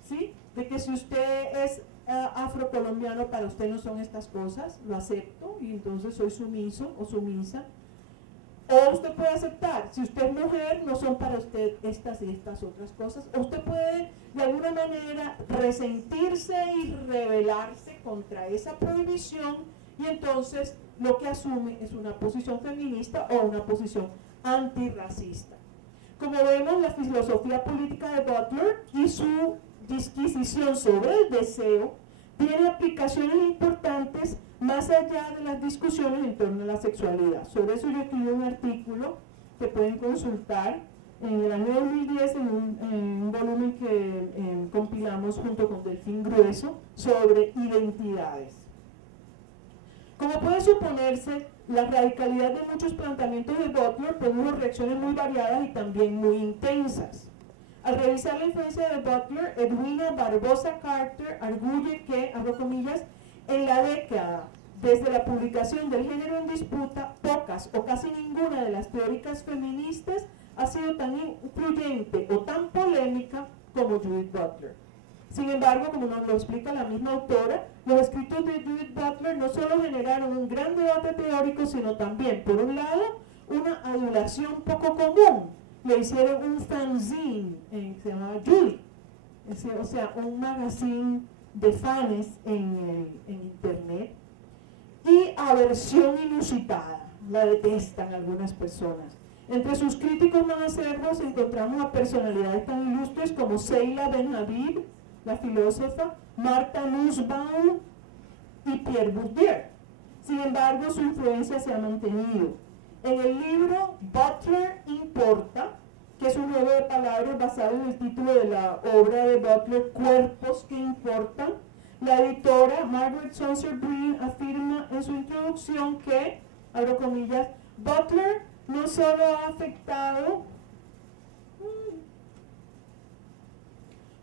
¿sí?, de que si usted es afrocolombiano, para usted no son estas cosas, lo acepto y entonces soy sumiso o sumisa. O usted puede aceptar, si usted es mujer, no son para usted estas y estas otras cosas. O usted puede, de alguna manera, resentirse y rebelarse contra esa prohibición, y entonces lo que asume es una posición feminista o una posición antirracista. Como vemos, la filosofía política de Butler y su disquisición sobre el deseo tiene aplicaciones importantes más allá de las discusiones en torno a la sexualidad. Sobre eso yo escribí un artículo que pueden consultar en el año 2010 en un volumen que compilamos junto con Delfín Grueso sobre identidades. Como puede suponerse, la radicalidad de muchos planteamientos de Butler produjo reacciones muy variadas y también muy intensas. Al revisar la influencia de Butler, Edwina Barbosa Carter arguye que, abro comillas, en la década desde la publicación del Género en Disputa, pocas o casi ninguna de las teóricas feministas ha sido tan influyente o tan polémica como Judith Butler. Sin embargo, como nos lo explica la misma autora, los escritos de Judith Butler no solo generaron un gran debate teórico, sino también, por un lado, una adulación poco común. Le hicieron un fanzine que se llamaba Judy, o sea, un magazine de fans en internet, y aversión inusitada, la detestan algunas personas. Entre sus críticos más acervos encontramos a personalidades tan ilustres como Seila Ben-Habib, la filósofa, Martha Nussbaum y Pierre Bourdieu. Sin embargo, su influencia se ha mantenido. En el libro Butler Importa, que es un juego de palabras basado en el título de la obra de Butler, Cuerpos que Importan, la editora Margaret Sauncer Breen afirma en su introducción que, abro comillas, Butler no solo ha afectado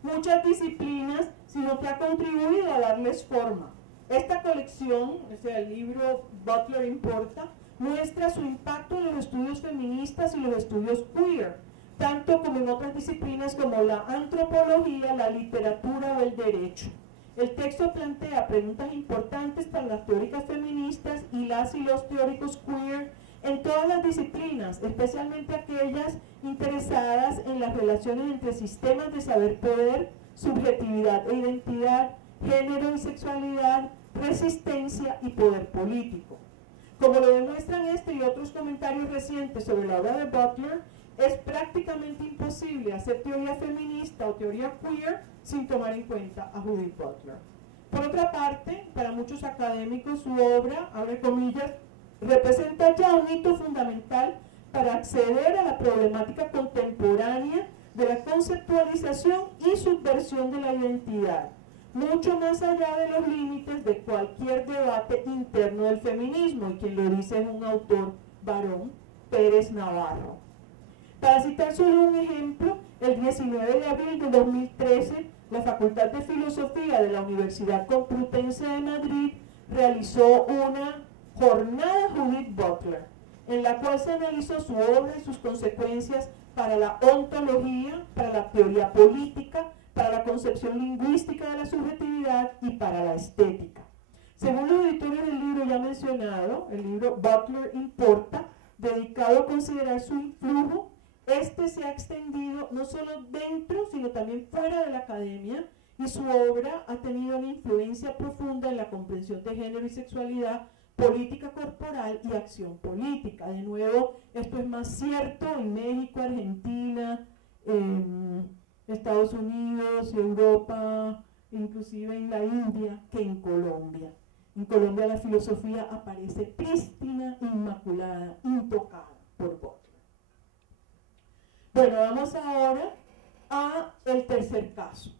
muchas disciplinas, sino que ha contribuido a darles forma. Esta colección, o sea, el libro Butler Importa, muestra su impacto en los estudios feministas y los estudios queer, tanto como en otras disciplinas como la antropología, la literatura o el derecho. El texto plantea preguntas importantes para las teóricas feministas y los teóricos queer en todas las disciplinas, especialmente aquellas interesadas en las relaciones entre sistemas de saber-poder, subjetividad e identidad, género y sexualidad, resistencia y poder político. Como lo demuestran este y otros comentarios recientes sobre la obra de Butler, es prácticamente imposible hacer teoría feminista o teoría queer sin tomar en cuenta a Judith Butler. Por otra parte, para muchos académicos su obra, abre comillas, representa ya un hito fundamental para acceder a la problemática contemporánea de la conceptualización y subversión de la identidad, mucho más allá de los límites de cualquier debate interno del feminismo, y quien lo dice es un autor varón, Pérez Navarro. Para citar solo un ejemplo, el 19 de abril de 2013, la Facultad de Filosofía de la Universidad Complutense de Madrid realizó una jornada Judith Butler, en la cual se analizó su obra y sus consecuencias para la ontología, para la teoría política, para la concepción lingüística de la subjetividad y para la estética. Según los editores del libro ya mencionado, el libro Butler Importa, dedicado a considerar su influjo, este se ha extendido no solo dentro, sino también fuera de la academia, y su obra ha tenido una influencia profunda en la comprensión de género y sexualidad, política corporal y acción política. De nuevo, esto es más cierto en México, Argentina, Estados Unidos, Europa, inclusive en la India, que en Colombia. En Colombia la filosofía aparece prístina, inmaculada, intocada por Butler. Bueno, vamos ahora a el tercer caso.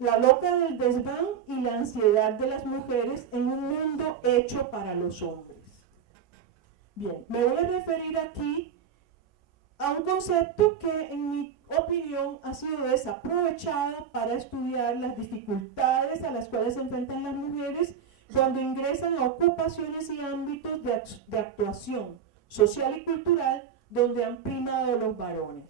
La loca del desván y la ansiedad de las mujeres en un mundo hecho para los hombres. Bien, me voy a referir aquí a un concepto que en mi opinión ha sido desaprovechado para estudiar las dificultades a las cuales se enfrentan las mujeres cuando ingresan a ocupaciones y ámbitos de actuación social y cultural donde han primado los varones.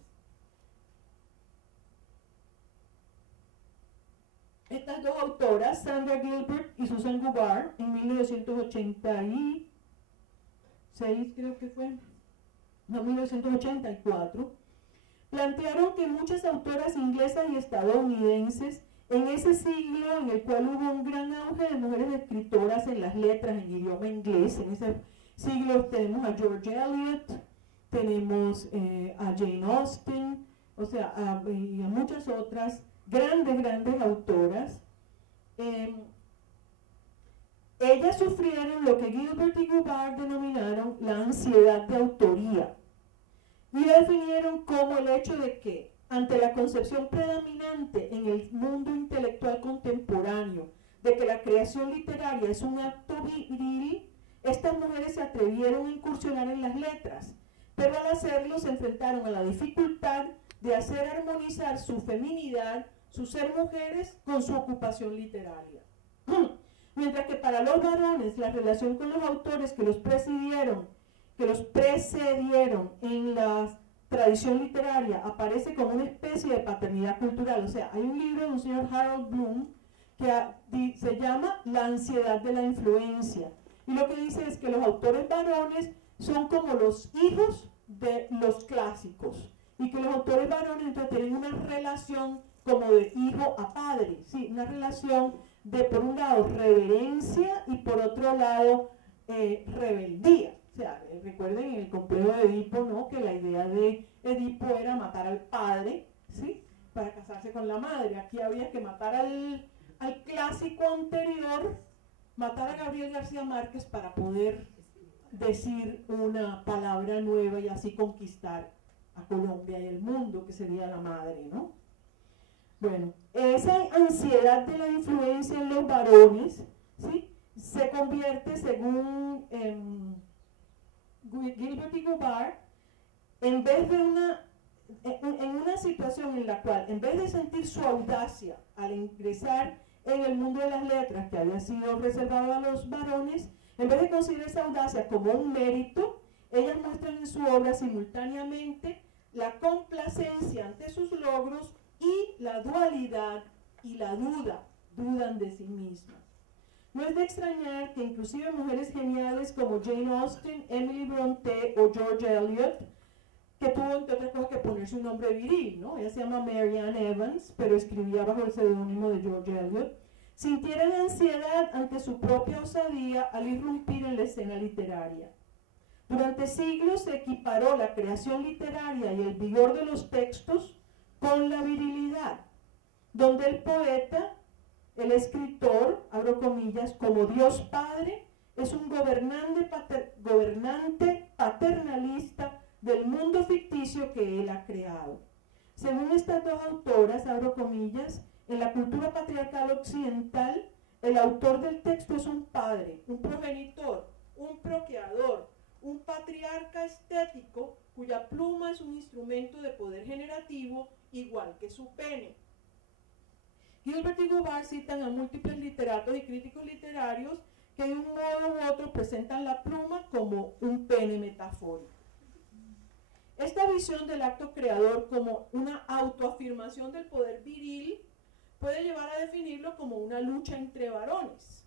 Estas dos autoras, Sandra Gilbert y Susan Gubar, en 1986, 6 creo que fue, no, 1984, plantearon que muchas autoras inglesas y estadounidenses en ese siglo en el cual hubo un gran auge de mujeres escritoras en las letras en idioma inglés, en ese siglo tenemos a George Eliot, tenemos a Jane Austen, o sea, y a muchas otras grandes autoras. Ellas sufrieron lo que Gilbert y Goubart denominaron la ansiedad de autoría y definieron como el hecho de que ante la concepción predominante en el mundo intelectual contemporáneo de que la creación literaria es un acto viril, estas mujeres se atrevieron a incursionar en las letras, pero al hacerlo se enfrentaron a la dificultad de hacer armonizar su feminidad, su ser mujeres, con su ocupación literaria. Mientras que para los varones la relación con los autores que los precedieron en la tradición literaria aparece como una especie de paternidad cultural. O sea, hay un libro de un señor Harold Bloom que se llama La ansiedad de la influencia. Y lo que dice es que los autores varones son como los hijos de los clásicos. Y que los autores varones entonces tienen una relación como de hijo a padre, ¿sí? Una relación de, por un lado, reverencia y por otro lado, rebeldía. O sea, recuerden en el complejo de Edipo, ¿no? Que la idea de Edipo era matar al padre, ¿sí? Para casarse con la madre. Aquí habría que matar al clásico anterior, matar a Gabriel García Márquez para poder decir una palabra nueva y así conquistar a Colombia y el mundo, que sería la madre, ¿no? Bueno, esa ansiedad de la influencia en los varones, ¿sí? Se convierte, según Gilbert y Goubart, en vez de en una situación en la cual, en vez de sentir su audacia al ingresar en el mundo de las letras, que había sido reservado a los varones, en vez de considerar esa audacia como un mérito, ellas muestran en su obra simultáneamente la complacencia ante sus logros y la dualidad y la dudan de sí mismas. No es de extrañar que inclusive mujeres geniales como Jane Austen, Emily Bronte o George Eliot, que tuvo entre otras cosas que ponerse un nombre viril, ¿no? Ella se llama Mary Ann Evans, pero escribía bajo el seudónimo de George Eliot, sintieran ansiedad ante su propia osadía al irrumpir en la escena literaria. Durante siglos se equiparó la creación literaria y el vigor de los textos con la virilidad, donde el poeta, el escritor, abro comillas, como Dios Padre, es un gobernante paternalista del mundo ficticio que él ha creado. Según estas dos autoras, abro comillas, en la cultura patriarcal occidental, el autor del texto es un padre, un progenitor, un procreador, un patriarca estético cuya pluma es un instrumento de poder generativo igual que su pene. Gilbert y Goubart citan a múltiples literatos y críticos literarios que de un modo u otro presentan la pluma como un pene metafórico. Esta visión del acto creador como una autoafirmación del poder viril puede llevar a definirlo como una lucha entre varones.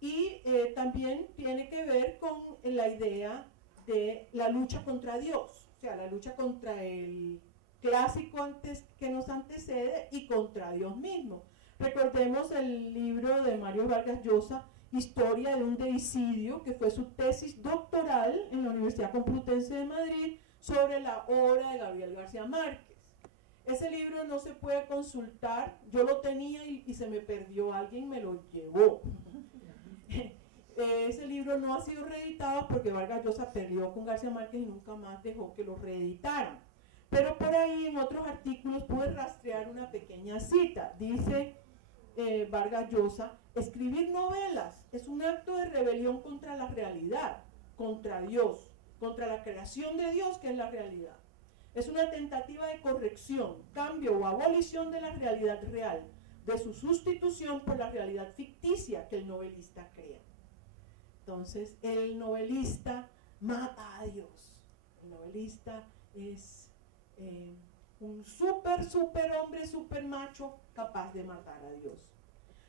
Y también tiene que ver con la idea de la lucha contra Dios, o sea, la lucha contra el clásico que nos antecede y contra Dios mismo. Recordemos el libro de Mario Vargas Llosa, Historia de un deicidio, que fue su tesis doctoral en la Universidad Complutense de Madrid sobre la obra de Gabriel García Márquez. Ese libro no se puede consultar, yo lo tenía y se me perdió, alguien me lo llevó. Ese libro no ha sido reeditado porque Vargas Llosa peleó con García Márquez y nunca más dejó que lo reeditaran. Pero por ahí en otros artículos pude rastrear una pequeña cita. Dice Vargas Llosa, escribir novelas es un acto de rebelión contra la realidad, contra Dios, contra la creación de Dios que es la realidad. Es una tentativa de corrección, cambio o abolición de la realidad real, de su sustitución por la realidad ficticia que el novelista crea. Entonces, el novelista mata a Dios. El novelista es un super hombre, super macho, capaz de matar a Dios.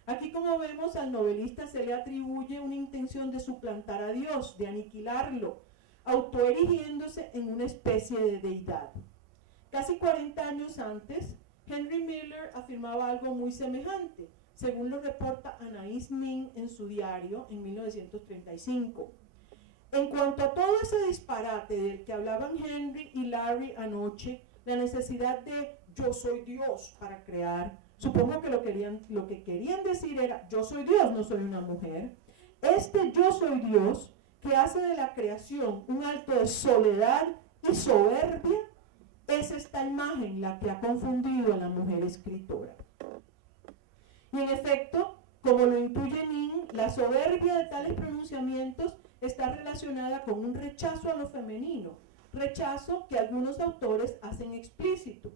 Aquí, como vemos, al novelista se le atribuye una intención de suplantar a Dios, de aniquilarlo, autoerigiéndose en una especie de deidad. Casi 40 años antes, Henry Miller afirmaba algo muy semejante, según lo reporta Anais Nin en su diario en 1935. En cuanto a todo ese disparate del que hablaban Henry y Larry anoche, la necesidad de yo soy Dios para crear, supongo que lo que querían decir era yo soy Dios, no soy una mujer. Este yo soy Dios que hace de la creación un acto de soledad y soberbia, es esta imagen la que ha confundido a la mujer escritora. Y en efecto, como lo intuye Nin, la soberbia de tales pronunciamientos está relacionada con un rechazo a lo femenino, rechazo que algunos autores hacen explícito.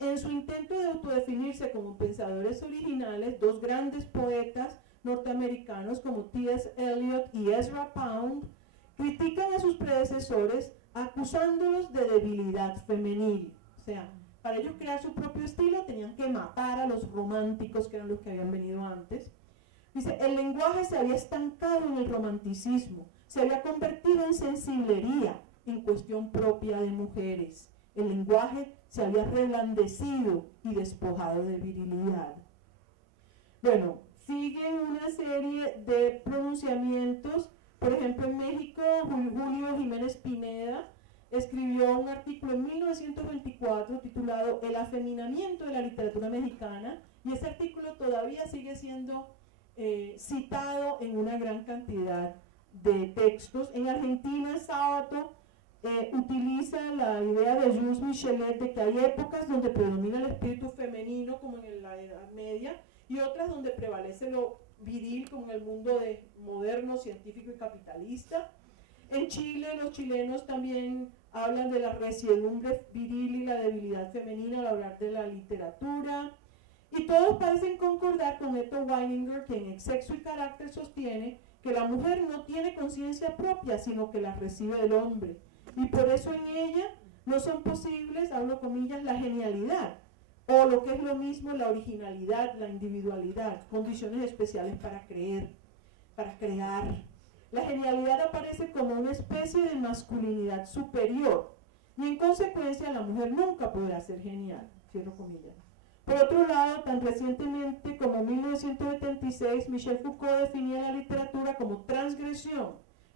En su intento de autodefinirse como pensadores originales, dos grandes poetas norteamericanos como T.S. Eliot y Ezra Pound critican a sus predecesores acusándolos de debilidad femenil. O sea, para ellos crear su propio estilo tenían que matar a los románticos, que eran los que habían venido antes. Dice, el lenguaje se había estancado en el romanticismo, se había convertido en sensiblería, en cuestión propia de mujeres. El lenguaje se había reblandecido y despojado de virilidad. Bueno, siguen una serie de pronunciamientos. Por ejemplo, en México, Julio Jiménez Pineda escribió un artículo en 1924 titulado El afeminamiento de la literatura mexicana, y ese artículo todavía sigue siendo citado en una gran cantidad de textos. En Argentina, Sábato utiliza la idea de Jules Michelet de que hay épocas donde predomina el espíritu femenino, como en la Edad Media, y otras donde prevalece lo viril, como en el mundo moderno, científico y capitalista. En Chile, los chilenos también hablan de la resiedumbre viril y la debilidad femenina al hablar de la literatura. Y todos parecen concordar con Otto Weininger, quien en Sexo y Carácter sostiene que la mujer no tiene conciencia propia, sino que la recibe del hombre. Y por eso en ella no son posibles, hablo comillas, la genialidad, o lo que es lo mismo, la originalidad, la individualidad, condiciones especiales para crear. La genialidad aparece como una especie de masculinidad superior, y en consecuencia la mujer nunca podrá ser genial, cierro comillas. Por otro lado, tan recientemente como en 1976, Michel Foucault definía la literatura como transgresión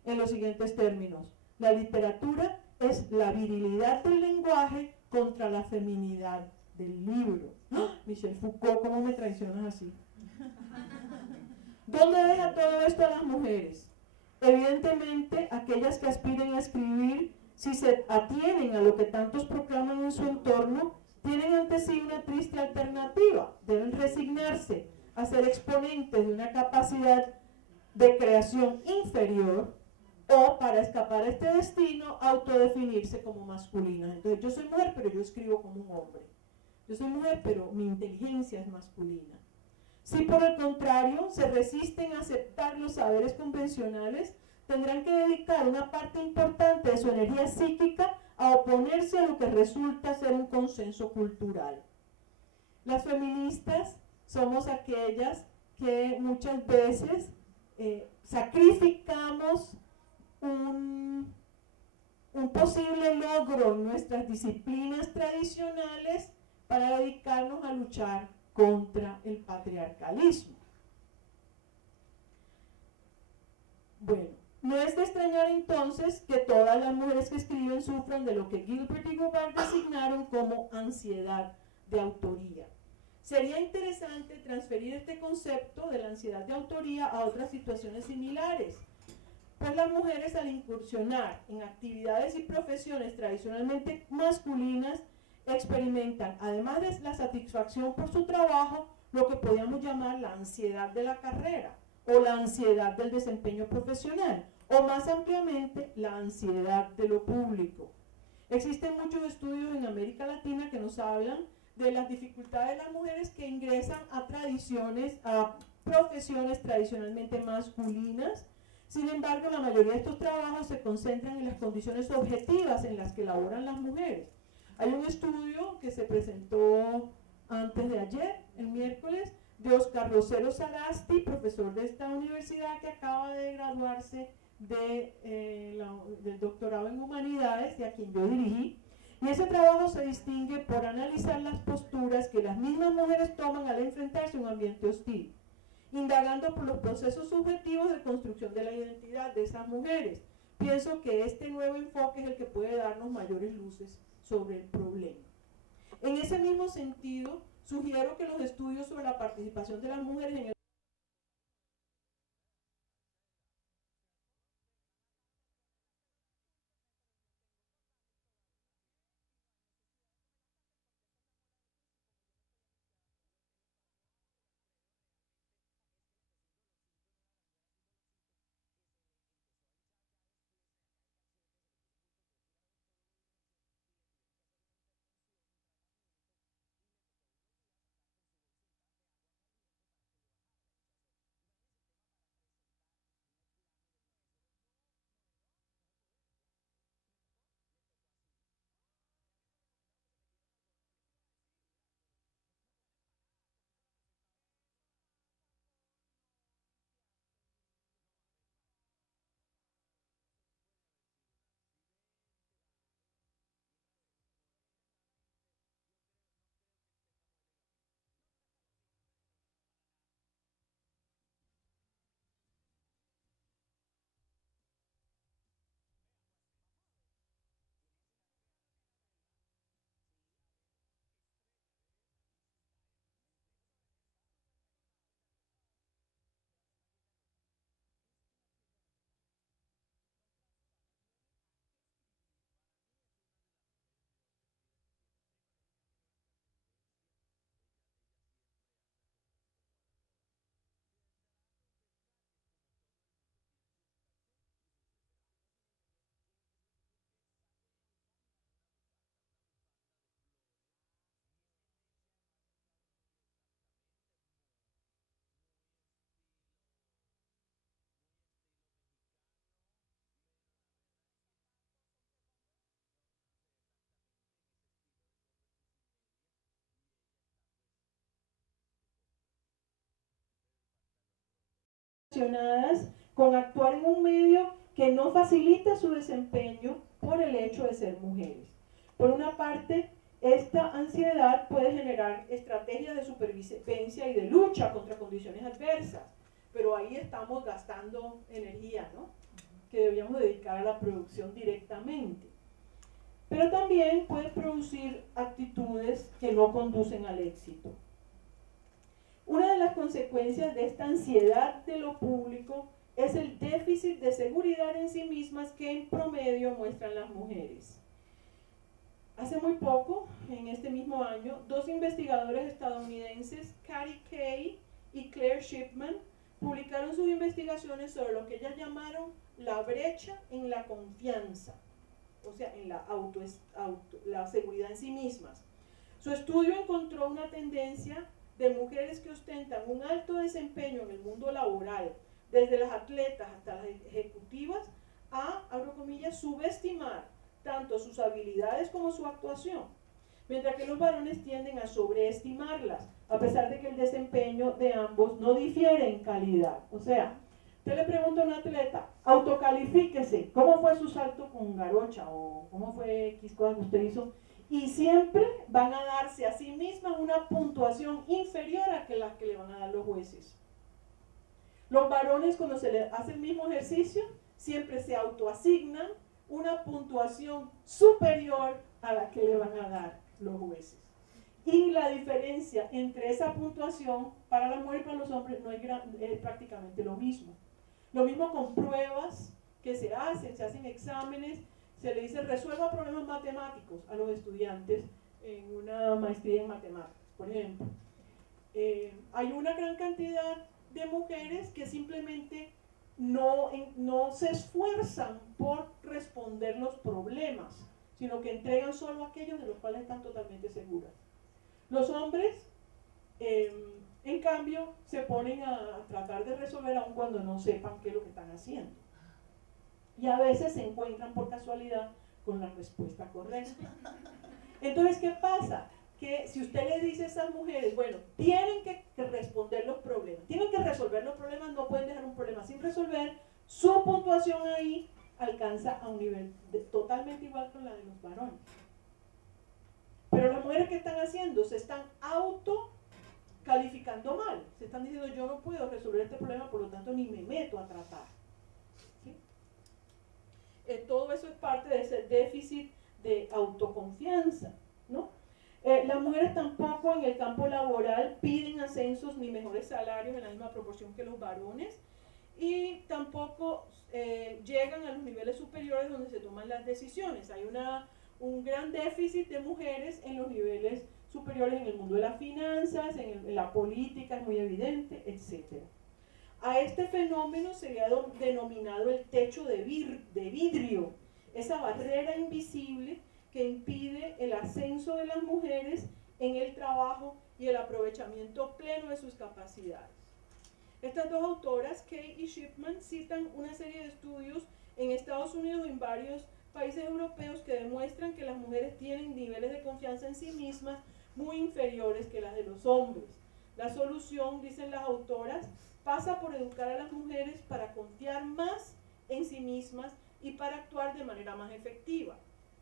en los siguientes términos: la literatura es la virilidad del lenguaje contra la feminidad del libro. ¡Ah! Michel Foucault, ¿cómo me traicionas así? ¿Dónde deja todo esto a las mujeres? Evidentemente, aquellas que aspiren a escribir, si se atienen a lo que tantos proclaman en su entorno, tienen ante sí una triste alternativa. Deben resignarse a ser exponentes de una capacidad de creación inferior, o, para escapar a este destino, autodefinirse como masculinas. Entonces, yo soy mujer, pero yo escribo como un hombre. Yo soy mujer, pero mi inteligencia es masculina. Si por el contrario se resisten a aceptar los saberes convencionales, tendrán que dedicar una parte importante de su energía psíquica a oponerse a lo que resulta ser un consenso cultural. Las feministas somos aquellas que muchas veces sacrificamos un posible logro en nuestras disciplinas tradicionales para dedicarnos a luchar contra el patriarcalismo. Bueno, no es de extrañar entonces que todas las mujeres que escriben sufran de lo que Gilbert y Goubart designaron como ansiedad de autoría. Sería interesante transferir este concepto de la ansiedad de autoría a otras situaciones similares, pues las mujeres, al incursionar en actividades y profesiones tradicionalmente masculinas, experimentan, además de la satisfacción por su trabajo, lo que podríamos llamar la ansiedad de la carrera o la ansiedad del desempeño profesional, o más ampliamente la ansiedad de lo público. Existen muchos estudios en América Latina que nos hablan de las dificultades de las mujeres que ingresan a profesiones tradicionalmente masculinas. Sin embargo, la mayoría de estos trabajos se concentran en las condiciones objetivas en las que laboran las mujeres. Hay un estudio que se presentó antes de ayer, el miércoles, de Oscar Rosero Sagasti, profesor de esta universidad que acaba de graduarse del doctorado en Humanidades, de a quien yo dirigí. Y ese trabajo se distingue por analizar las posturas que las mismas mujeres toman al enfrentarse a un ambiente hostil, indagando por los procesos subjetivos de construcción de la identidad de esas mujeres. Pienso que este nuevo enfoque es el que puede darnos mayores luces sobre el problema. En ese mismo sentido, sugiero que los estudios sobre la participación de las mujeres en el con actuar en un medio que no facilita su desempeño por el hecho de ser mujeres. Por una parte, esta ansiedad puede generar estrategias de supervivencia y de lucha contra condiciones adversas, pero ahí estamos gastando energía, ¿no?, que deberíamos dedicar a la producción directamente. Pero también puede producir actitudes que no conducen al éxito. Una de las consecuencias de esta ansiedad de lo público es el déficit de seguridad en sí mismas que en promedio muestran las mujeres. Hace muy poco, en este mismo año, dos investigadores estadounidenses, Katie Kay y Claire Shipman, publicaron sus investigaciones sobre lo que ellas llamaron la brecha en la confianza, o sea, en la seguridad en sí mismas. Su estudio encontró una tendencia de mujeres que ostentan un alto desempeño en el mundo laboral, desde las atletas hasta las ejecutivas, a, abro comillas, subestimar tanto sus habilidades como su actuación, mientras que los varones tienden a sobreestimarlas, a pesar de que el desempeño de ambos no difiere en calidad. O sea, usted le pregunta a un atleta, autocalifíquese, ¿cómo fue su salto con Garocha? O ¿cómo fue X cosa que usted hizo? Y siempre van a darse a sí mismas una puntuación inferior a la que le van a dar los jueces. Los varones, cuando se les hace el mismo ejercicio, siempre se autoasignan una puntuación superior a la que le van a dar los jueces. Y la diferencia entre esa puntuación para la mujer y para los hombres no es prácticamente lo mismo. Lo mismo con pruebas que se hacen exámenes. Se le dice resuelva problemas matemáticos a los estudiantes en una maestría en matemáticas, por ejemplo. Hay una gran cantidad de mujeres que simplemente no se esfuerzan por responder los problemas, sino que entregan solo aquellos de los cuales están totalmente seguras. Los hombres, en cambio, se ponen a tratar de resolver aun cuando no sepan qué es lo que están haciendo. Y a veces se encuentran por casualidad con la respuesta correcta. Entonces, ¿qué pasa? que si usted le dice a esas mujeres, bueno, tienen que responder los problemas, tienen que resolver los problemas, no pueden dejar un problema sin resolver, su puntuación ahí alcanza a un nivel totalmente igual con la de los varones. Pero las mujeres, ¿qué están haciendo? Se están calificando mal, se están diciendo, yo no puedo resolver este problema, por lo tanto ni me meto a tratar. ¿Sí? Todo eso es parte de ese déficit de autoconfianza, ¿no? Las mujeres tampoco en el campo laboral piden ascensos ni mejores salarios en la misma proporción que los varones, y tampoco llegan a los niveles superiores donde se toman las decisiones. Hay un gran déficit de mujeres en los niveles superiores en el mundo de las finanzas, en la política, es muy evidente, etc. A este fenómeno se le ha denominado el techo de vidrio, esa barrera invisible que impide el ascenso de las mujeres en el trabajo y el aprovechamiento pleno de sus capacidades. Estas dos autoras, Kay y Shipman, citan una serie de estudios en Estados Unidos y en varios países europeos que demuestran que las mujeres tienen niveles de confianza en sí mismas muy inferiores que las de los hombres. La solución, dicen las autoras, pasa por educar a las mujeres para confiar más en sí mismas y para actuar de manera más efectiva.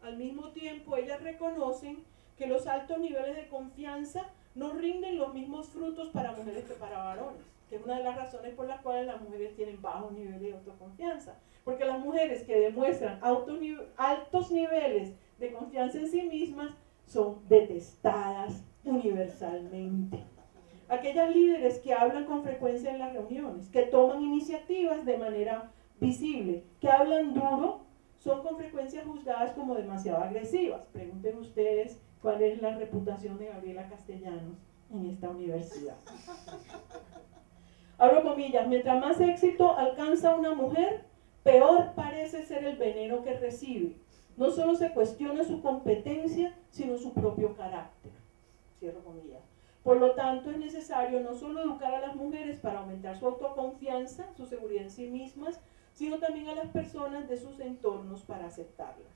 Al mismo tiempo, ellas reconocen que los altos niveles de confianza no rinden los mismos frutos para mujeres que para varones, que es una de las razones por las cuales las mujeres tienen bajos niveles de autoconfianza. Porque las mujeres que demuestran altos niveles de confianza en sí mismas son detestadas universalmente. Aquellas líderes que hablan con frecuencia en las reuniones, que toman iniciativas de manera visible, que hablan duro, son con frecuencia juzgadas como demasiado agresivas. Pregunten ustedes cuál es la reputación de Gabriela Castellanos en esta universidad. Abro comillas, mientras más éxito alcanza una mujer, peor parece ser el veneno que recibe. No solo se cuestiona su competencia, sino su propio carácter. Cierro comillas. Por lo tanto, es necesario no solo educar a las mujeres para aumentar su autoconfianza, su seguridad en sí mismas, sino también a las personas de sus entornos para aceptarlas.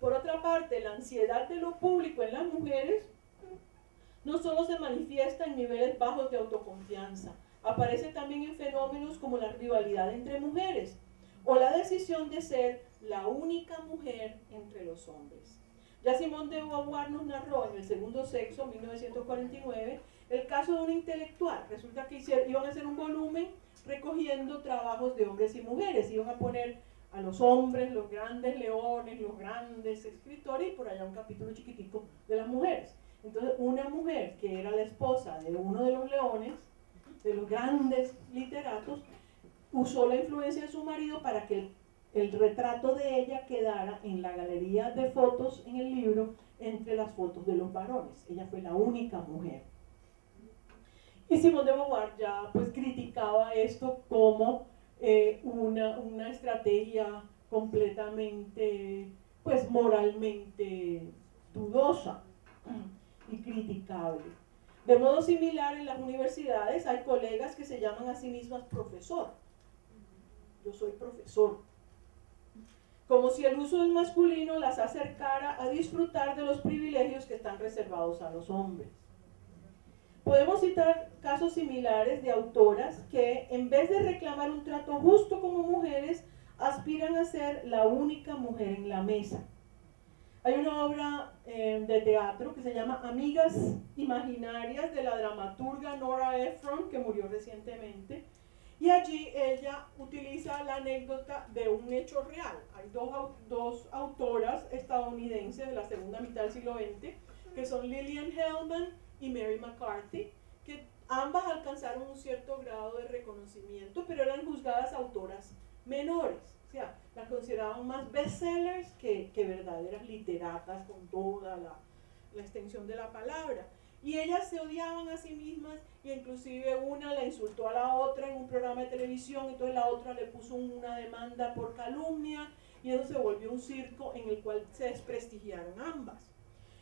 Por otra parte, la ansiedad de lo público en las mujeres no solo se manifiesta en niveles bajos de autoconfianza, aparece también en fenómenos como la rivalidad entre mujeres o la decisión de ser la única mujer entre los hombres. Ya Simone de Beauvoir nos narró en El segundo sexo, 1949, el caso de un intelectual. Resulta que iban a hacer un volumen recogiendo trabajos de hombres y mujeres, iban a poner a los hombres, los grandes leones, los grandes escritores, y por allá un capítulo chiquitico de las mujeres. Entonces, una mujer que era la esposa de uno de los leones, de los grandes literatos, usó la influencia de su marido para que el retrato de ella quedara en la galería de fotos en el libro entre las fotos de los varones. Ella fue la única mujer. Y Simone de Beauvoir ya pues criticaba esto como una estrategia completamente pues moralmente dudosa y criticable. De modo similar, en las universidades hay colegas que se llaman a sí mismas profesor. Yo soy profesor. Como si el uso del masculino las acercara a disfrutar de los privilegios que están reservados a los hombres. Podemos citar casos similares de autoras que, en vez de reclamar un trato justo como mujeres, aspiran a ser la única mujer en la mesa. Hay una obra de teatro que se llama Amigas Imaginarias, de la dramaturga Nora Ephron, que murió recientemente, y allí ella utiliza la anécdota de un hecho real. Hay dos autoras estadounidenses de la segunda mitad del siglo XX, que son Lillian Hellman y Mary McCarthy, que ambas alcanzaron un cierto grado de reconocimiento, pero eran juzgadas autoras menores. O sea, las consideraban más bestsellers que verdaderas literatas con toda la extensión de la palabra. Y ellas se odiaban a sí mismas, y inclusive una la insultó a la otra en un programa de televisión, entonces la otra le puso una demanda por calumnia, y eso se volvió un circo en el cual se desprestigiaron ambas.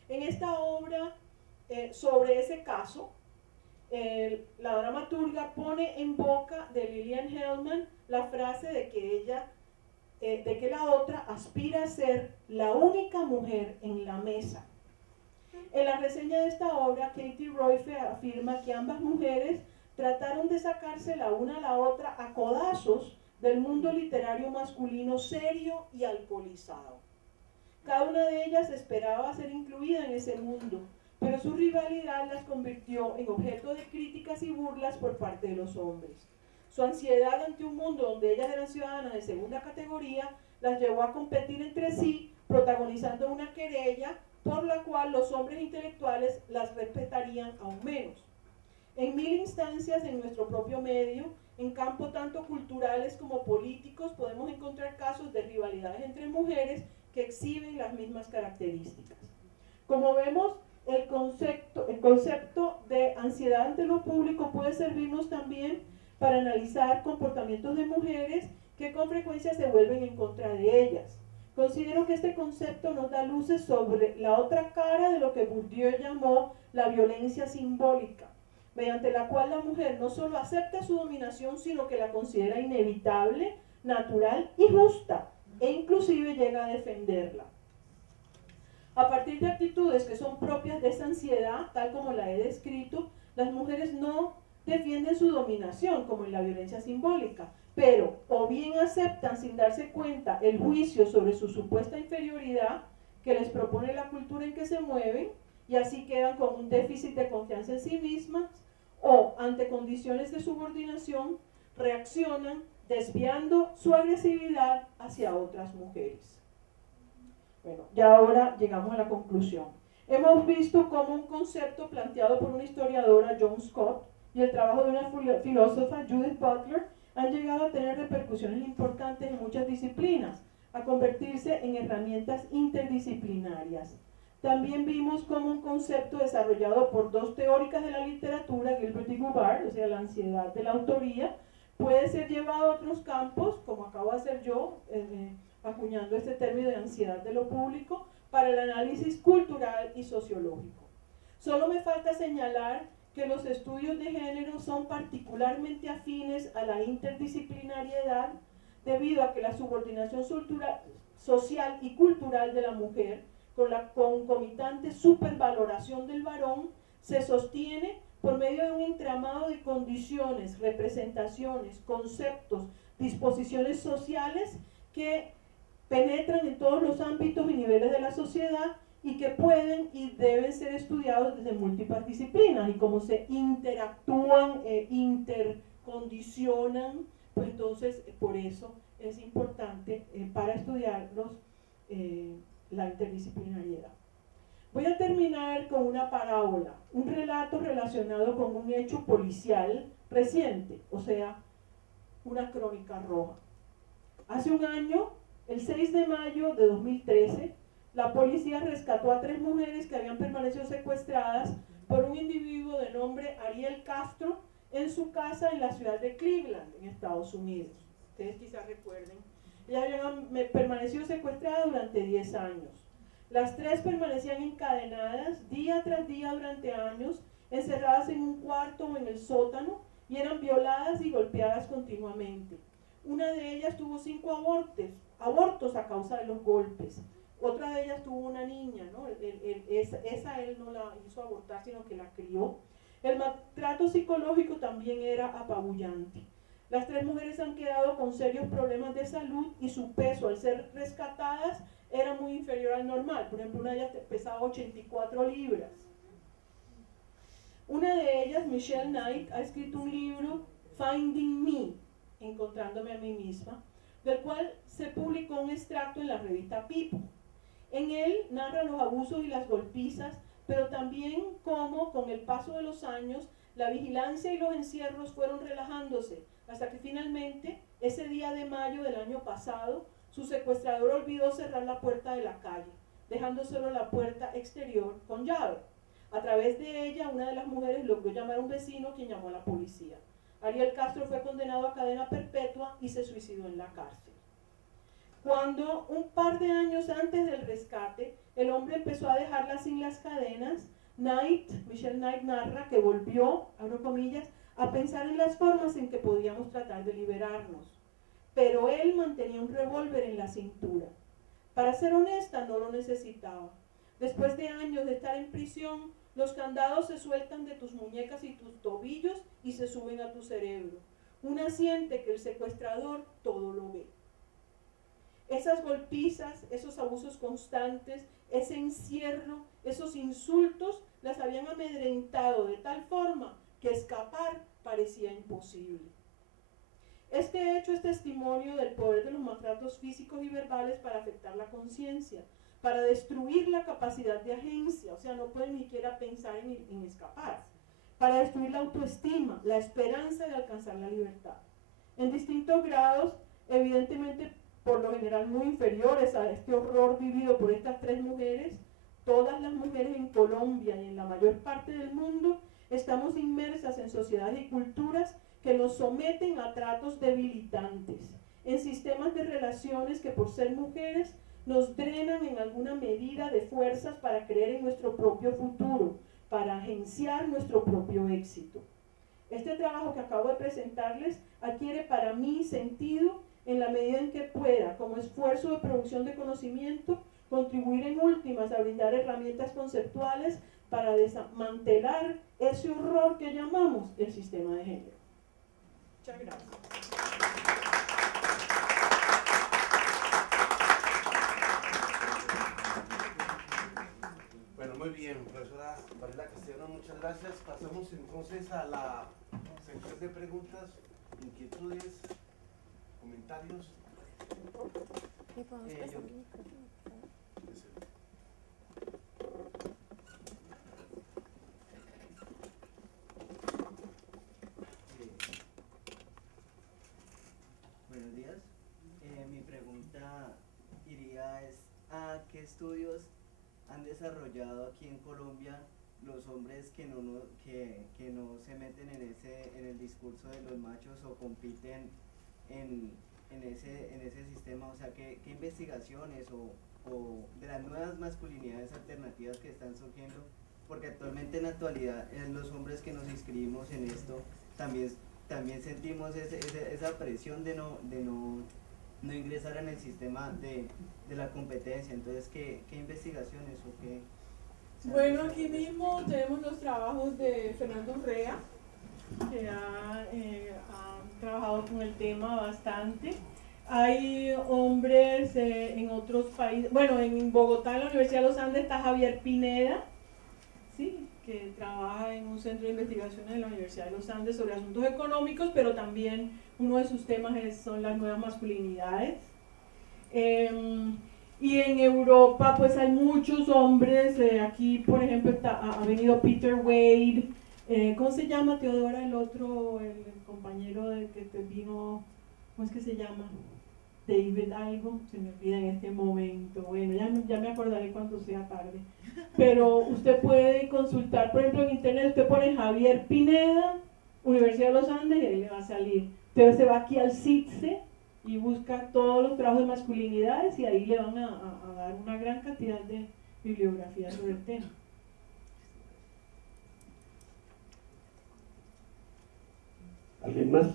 En esta obra, sobre ese caso, la dramaturga pone en boca de Lillian Hellman la frase de que ella de que la otra aspira a ser la única mujer en la mesa. En la reseña de esta obra, Katie Roife afirma que ambas mujeres trataron de sacarse la una a la otra a codazos del mundo literario masculino serio y alcoholizado. Cada una de ellas esperaba ser incluida en ese mundo, pero su rivalidad las convirtió en objeto de críticas y burlas por parte de los hombres. Su ansiedad ante un mundo donde ellas eran ciudadanas de segunda categoría las llevó a competir entre sí, protagonizando una querella por la cual los hombres intelectuales las respetarían aún menos. En mil instancias en nuestro propio medio, en campos tanto culturales como políticos, podemos encontrar casos de rivalidades entre mujeres que exhiben las mismas características. Como vemos, el concepto de ansiedad ante lo público puede servirnos también para analizar comportamientos de mujeres que con frecuencia se vuelven en contra de ellas. Considero que este concepto nos da luces sobre la otra cara de lo que Bourdieu llamó la violencia simbólica, mediante la cual la mujer no solo acepta su dominación, sino que la considera inevitable, natural y justa, e inclusive llega a defenderla. A partir de actitudes que son propias de esa ansiedad, tal como la he descrito, las mujeres no defienden su dominación, como en la violencia simbólica, pero o bien aceptan sin darse cuenta el juicio sobre su supuesta inferioridad que les propone la cultura en que se mueven, y así quedan con un déficit de confianza en sí mismas, o ante condiciones de subordinación reaccionan desviando su agresividad hacia otras mujeres. Bueno, ya ahora llegamos a la conclusión. Hemos visto cómo un concepto planteado por una historiadora, Joan Scott, y el trabajo de una filósofa, Judith Butler, han llegado a tener repercusiones importantes en muchas disciplinas, a convertirse en herramientas interdisciplinarias. También vimos cómo un concepto desarrollado por dos teóricas de la literatura, Gilbert y Goubart, o sea, la ansiedad de la autoría, puede ser llevado a otros campos, como acabo de hacer yo, acuñando este término de ansiedad de lo público, para el análisis cultural y sociológico. Solo me falta señalar que los estudios de género son particularmente afines a la interdisciplinariedad debido a que la subordinación social y cultural de la mujer, con la concomitante supervaloración del varón, se sostiene por medio de un entramado de condiciones, representaciones, conceptos, disposiciones sociales que penetran en todos los ámbitos y niveles de la sociedad y que pueden y deben ser estudiados desde múltiples disciplinas, y cómo se interactúan, intercondicionan, pues entonces por eso es importante para estudiarlos la interdisciplinariedad. Voy a terminar con una parábola, un relato relacionado con un hecho policial reciente, o sea, una crónica roja. Hace un año, el 6 de mayo de 2013, la policía rescató a 3 mujeres que habían permanecido secuestradas por un individuo de nombre Ariel Castro en su casa en la ciudad de Cleveland, en Estados Unidos. Ustedes quizás recuerden. Ellas habían permanecido secuestradas durante 10 años. Las 3 permanecían encadenadas día tras día durante años, encerradas en un cuarto o en el sótano, y eran violadas y golpeadas continuamente. Una de ellas tuvo 5 abortos a causa de los golpes. Otra de ellas tuvo una niña, ¿no? Esa él no la hizo abortar, sino que la crió. El maltrato psicológico también era apabullante. Las 3 mujeres han quedado con serios problemas de salud y su peso al ser rescatadas era muy inferior al normal. Por ejemplo, una de ellas pesaba 84 libras. Una de ellas, Michelle Knight, ha escrito un libro, Finding Me, Encontrándome a mí misma, del cual se publicó un extracto en la revista People. En él narra los abusos y las golpizas, pero también cómo, con el paso de los años, la vigilancia y los encierros fueron relajándose, hasta que finalmente, ese día de mayo del año pasado, su secuestrador olvidó cerrar la puerta de la calle, dejando solo la puerta exterior con llave. A través de ella, una de las mujeres logró llamar a un vecino, quien llamó a la policía. Ariel Castro fue condenado a cadena perpetua y se suicidó en la cárcel. Cuando un par de años antes del rescate, el hombre empezó a dejarla sin las cadenas, Michelle Knight narra que volvió, abro comillas, a pensar en las formas en que podíamos tratar de liberarnos. pero él mantenía un revólver en la cintura. Para ser honesta, no lo necesitaba. Después de años de estar en prisión, los candados se sueltan de tus muñecas y tus tobillos y se suben a tu cerebro. Una siente que el secuestrador todo lo ve. Esas golpizas, esos abusos constantes, ese encierro, esos insultos, las habían amedrentado de tal forma que escapar parecía imposible. Este hecho es testimonio del poder de los maltratos físicos y verbales para afectar la conciencia, para destruir la capacidad de agencia, o sea, no pueden ni siquiera pensar en escapar, para destruir la autoestima, la esperanza de alcanzar la libertad. En distintos grados, evidentemente por lo general muy inferiores a este horror vivido por estas tres mujeres, todas las mujeres en Colombia y en la mayor parte del mundo estamos inmersas en sociedades y culturas que nos someten a tratos debilitantes, en sistemas de relaciones que por ser mujeres nos drenan en alguna medida de fuerzas para creer en nuestro propio futuro, para agenciar nuestro propio éxito. Este trabajo que acabo de presentarles adquiere para mí sentido en la medida en que pueda, como esfuerzo de producción de conocimiento, contribuir en últimas a brindar herramientas conceptuales para desmantelar ese horror que llamamos el sistema de género. Muchas gracias. Bueno, muy bien, profesora Varela Castellano, muchas gracias. Pasamos entonces a la sección de preguntas, inquietudes, comentarios. ¿Me podemos pasar el micrófono, por favor? Buenos días. Mi pregunta iría es ¿a qué estudios han desarrollado aquí en Colombia los hombres que no se meten en el discurso de los machos o compiten en ese sistema? O sea, ¿qué investigaciones o de las nuevas masculinidades alternativas que están surgiendo? Porque actualmente en la actualidad los hombres que nos inscribimos en esto también sentimos esa presión de no ingresar en el sistema de la competencia. Entonces, ¿qué investigaciones o qué? Bueno, aquí mismo tenemos los trabajos de Fernando Urrea, que ha trabajado con el tema bastante. Hay hombres en otros países, bueno, en Bogotá, en la Universidad de los Andes, está Javier Pineda, ¿sí?, que trabaja en un centro de investigaciones de la Universidad de los Andes sobre asuntos económicos, pero también uno de sus temas son las nuevas masculinidades. Y en Europa pues hay muchos hombres, aquí por ejemplo ha venido Peter Wade, ¿cómo se llama, Teodora, el otro, el compañero del que te vino, ¿cómo es que se llama? David algo, se me olvida en este momento, bueno, ya me acordaré cuando sea tarde, pero usted puede consultar, por ejemplo en internet usted pone Javier Pineda, Universidad de los Andes, y ahí le va a salir. Usted se va aquí al CITSE y busca todos los trabajos de masculinidades y ahí le van a dar una gran cantidad de bibliografía sobre el tema. ¿Alguien más?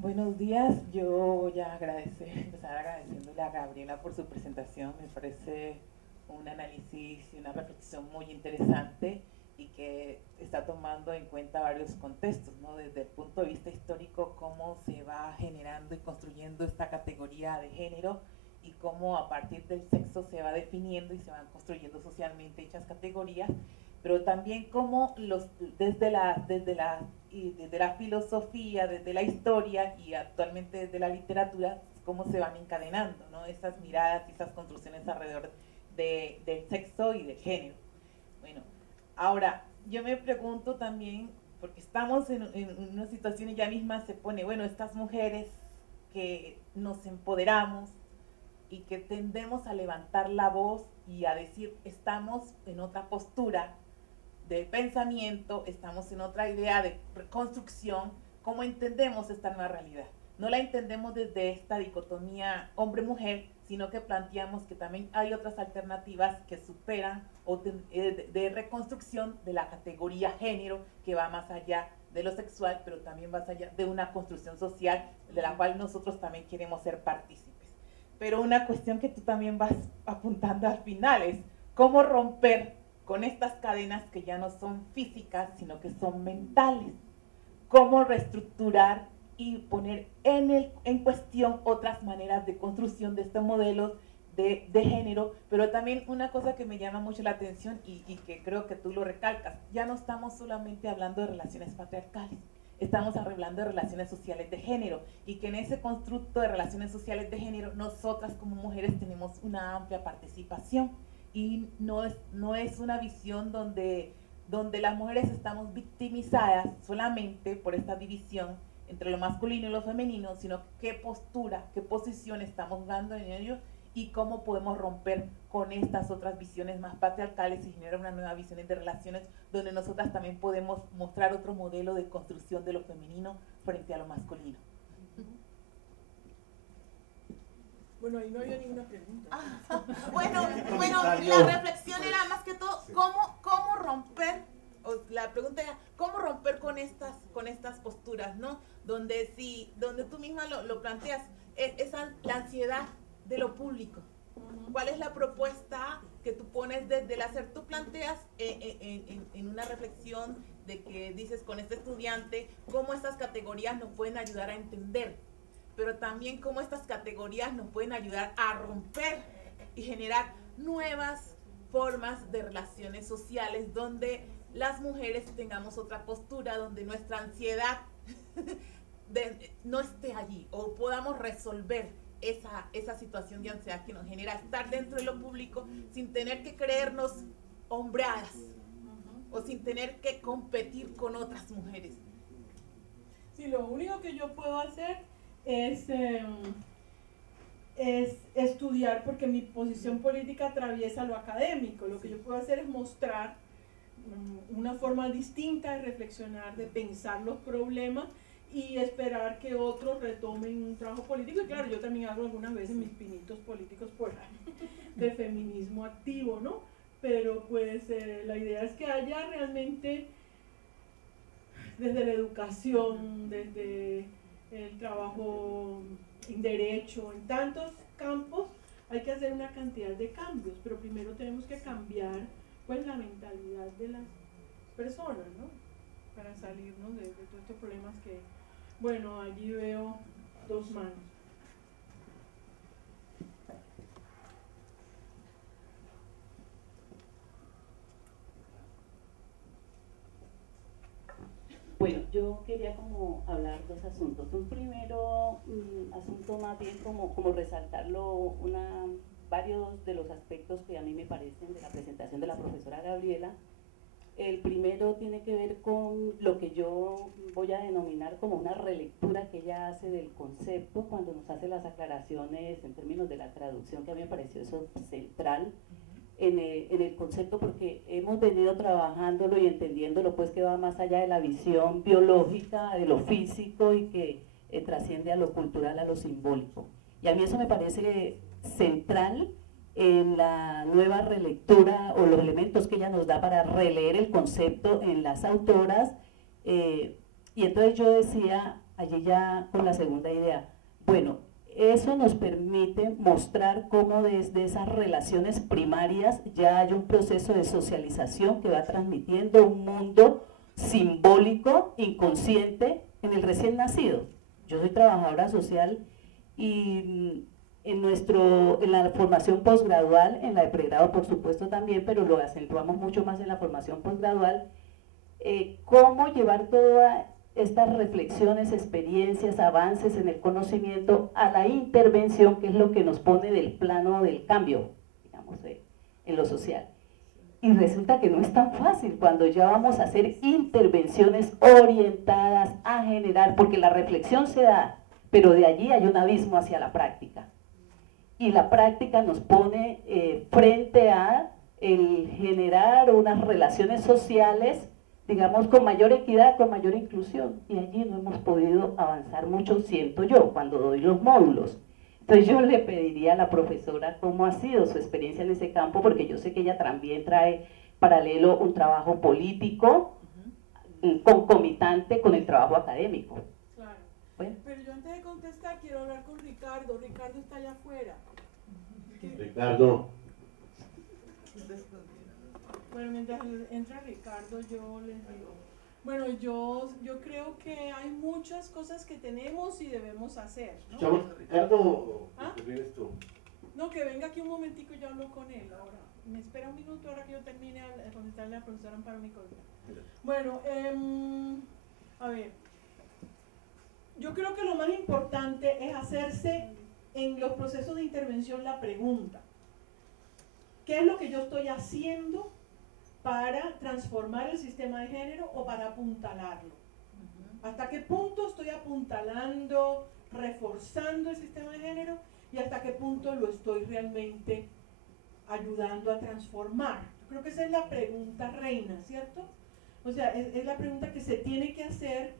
Buenos días, yo voy a empezar agradeciéndole a Gabriela por su presentación. Me parece un análisis y una reflexión muy interesante y que está tomando en cuenta varios contextos, ¿no? Desde el punto de vista histórico, cómo se va generando y construyendo esta categoría de género y cómo a partir del sexo se va definiendo y se van construyendo socialmente dichas categorías, pero también cómo desde la filosofía, desde la historia y actualmente desde la literatura, cómo se van encadenando, ¿no?, esas miradas y esas construcciones alrededor del sexo y del género. Bueno, ahora yo me pregunto también, porque estamos en una situación y ya misma se pone, bueno, estas mujeres que nos empoderamos y que tendemos a levantar la voz y a decir, estamos en otra postura de pensamiento, estamos en otra idea de reconstrucción, ¿cómo entendemos esta nueva realidad? No la entendemos desde esta dicotomía hombre-mujer, sino que planteamos que también hay otras alternativas que superan o de reconstrucción de la categoría género, que va más allá de lo sexual, pero también más allá de una construcción social de la cual nosotros también queremos ser partícipes. Pero una cuestión que tú también vas apuntando al final es cómo romper con estas cadenas que ya no son físicas, sino que son mentales. Cómo reestructurar y poner en cuestión otras maneras de construcción de estos modelos de género, pero también una cosa que me llama mucho la atención y que creo que tú lo recalcas, ya no estamos solamente hablando de relaciones patriarcales, estamos hablando de relaciones sociales de género, y que en ese constructo de relaciones sociales de género nosotras como mujeres tenemos una amplia participación, y no es una visión donde las mujeres estamos victimizadas solamente por esta división entre lo masculino y lo femenino, sino qué postura, qué posición estamos dando en ello, y cómo podemos romper con estas otras visiones más patriarcales y generar una nueva visión de relaciones donde nosotras también podemos mostrar otro modelo de construcción de lo femenino frente a lo masculino. Bueno, ahí no había ninguna pregunta. Bueno, la reflexión era más que todo cómo romper, la pregunta era cómo romper con estas posturas, ¿no? Donde tú misma lo planteas, la ansiedad de lo público. ¿Cuál es la propuesta que tú pones desde el hacer? Tú planteas en una reflexión de que dices con este estudiante cómo estas categorías nos pueden ayudar a entender, pero también cómo estas categorías nos pueden ayudar a romper y generar nuevas formas de relaciones sociales donde las mujeres tengamos otra postura, donde nuestra ansiedad no esté allí, o podamos resolver esa situación de ansiedad que nos genera estar dentro de lo público sin tener que creernos hombreadas o sin tener que competir con otras mujeres. Sí, lo único que yo puedo hacer es estudiar, porque mi posición política atraviesa lo académico. Lo que yo puedo hacer es mostrar una forma distinta de reflexionar, de pensar los problemas y esperar que otros retomen un trabajo político. Y claro, yo también hago algunas veces mis pinitos políticos por ahí de feminismo activo, ¿no? Pero pues la idea es que haya realmente, desde la educación, desde el trabajo en derecho, en tantos campos, hay que hacer una cantidad de cambios, pero primero tenemos que cambiar pues la mentalidad de las personas, ¿no? Para salirnos de todos estos problemas que, bueno, allí veo dos manos. Bueno, yo quería como hablar dos asuntos. Un primero asunto más bien como resaltarlo, varios de los aspectos que a mí me parecen de la presentación de la profesora Gabriela. El primero tiene que ver con lo que yo voy a denominar como una relectura que ella hace del concepto cuando nos hace las aclaraciones en términos de la traducción, que a mí me pareció eso central en el concepto, porque hemos venido trabajándolo y entendiéndolo pues que va más allá de la visión biológica, de lo físico, y que trasciende a lo cultural, a lo simbólico. Y a mí eso me parece central en la nueva relectura o los elementos que ella nos da para releer el concepto en las autoras. Y entonces yo decía allí ya con la segunda idea, bueno, eso nos permite mostrar cómo desde esas relaciones primarias ya hay un proceso de socialización que va transmitiendo un mundo simbólico, inconsciente, en el recién nacido. Yo soy trabajadora social y en la formación posgradual, en la de pregrado por supuesto también, pero lo acentuamos mucho más en la formación posgradual, cómo llevar todas estas reflexiones, experiencias, avances en el conocimiento a la intervención, que es lo que nos pone del plano del cambio, digamos, en lo social. Y resulta que no es tan fácil cuando ya vamos a hacer intervenciones orientadas a generar, porque la reflexión se da, pero de allí hay un abismo hacia la práctica. Y la práctica nos pone frente a el generar unas relaciones sociales, digamos, con mayor equidad, con mayor inclusión, y allí no hemos podido avanzar mucho, siento yo, cuando doy los módulos. Entonces yo le pediría a la profesora cómo ha sido su experiencia en ese campo, porque yo sé que ella también trae paralelo un trabajo político concomitante con el trabajo académico. Claro. Bueno. Pero yo antes de contestar quiero hablar con Ricardo. Ricardo está allá afuera. Ricardo. Bueno, mientras entra Ricardo, yo les digo. Bueno, yo creo que hay muchas cosas que tenemos y debemos hacer, ¿no? ¿Escuchamos a Ricardo o ¿Ah? vienes tú? No, que venga aquí un momentico y yo hablo con él ahora. Me espera un minuto ahora que yo termine de contestarle a la profesora Amparo Nicolás. Bueno, a ver. Yo creo que lo más importante es hacerse en los procesos de intervención la pregunta: ¿qué es lo que yo estoy haciendo para transformar el sistema de género o para apuntalarlo? ¿Hasta qué punto estoy apuntalando, reforzando el sistema de género y hasta qué punto lo estoy realmente ayudando a transformar? Yo creo que esa es la pregunta reina, ¿cierto? O sea, es la pregunta que se tiene que hacer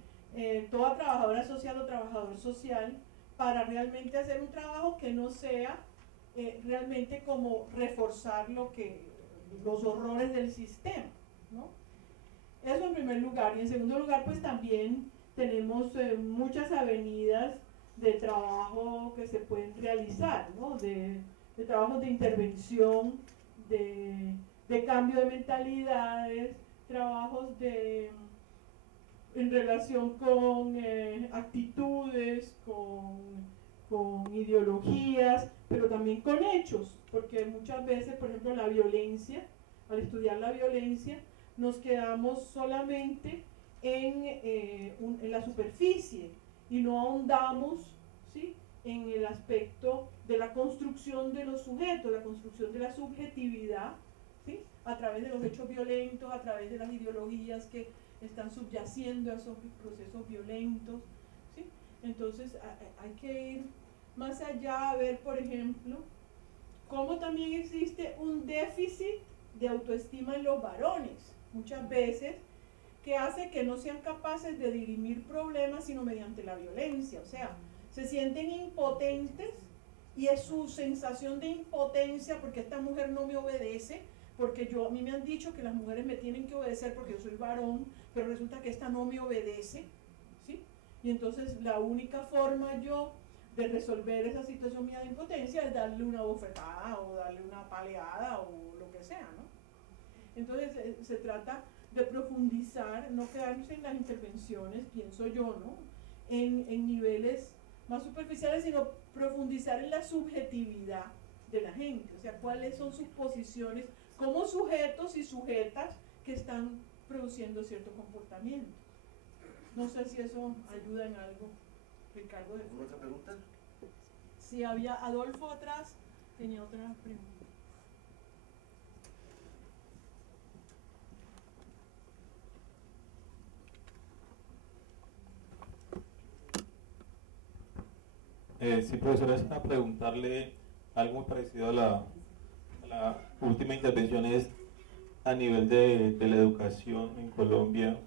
toda trabajadora social o trabajador social para realmente hacer un trabajo que no sea realmente como reforzar los horrores del sistema, ¿no? Eso en primer lugar. Y en segundo lugar, pues también tenemos muchas avenidas de trabajo que se pueden realizar, ¿no? De trabajos de intervención, de cambio de mentalidades, trabajos en relación con actitudes, con ideologías, pero también con hechos, porque muchas veces, por ejemplo, la violencia, al estudiar la violencia, nos quedamos solamente en la superficie y no ahondamos, ¿sí?, en el aspecto de la construcción de los sujetos, la construcción de la subjetividad, ¿sí?, a través de los hechos violentos, a través de las ideologías que están subyaciendo a esos procesos violentos, ¿sí? Entonces hay que ir más allá a ver, por ejemplo, cómo también existe un déficit de autoestima en los varones, muchas veces, que hace que no sean capaces de dirimir problemas sino mediante la violencia. O sea, se sienten impotentes y es su sensación de impotencia porque esta mujer no me obedece, porque a mí me han dicho que las mujeres me tienen que obedecer porque yo soy varón, pero resulta que esta no me obedece, ¿sí? Y entonces la única forma yo de resolver esa situación mía de impotencia es darle una bofetada o darle una paleada o lo que sea, ¿no? Entonces se trata de profundizar, no quedarse en las intervenciones, pienso yo, ¿no?, en niveles más superficiales, sino profundizar en la subjetividad de la gente, o sea, cuáles son sus posiciones como sujetos y sujetas que están produciendo cierto comportamiento. No sé si eso ayuda en algo, Ricardo. ¿Alguna otra pregunta? Sí, había Adolfo atrás, tenía otra pregunta. Sí, profesora, es para preguntarle algo muy parecido a la última intervención, es a nivel de la educación en Colombia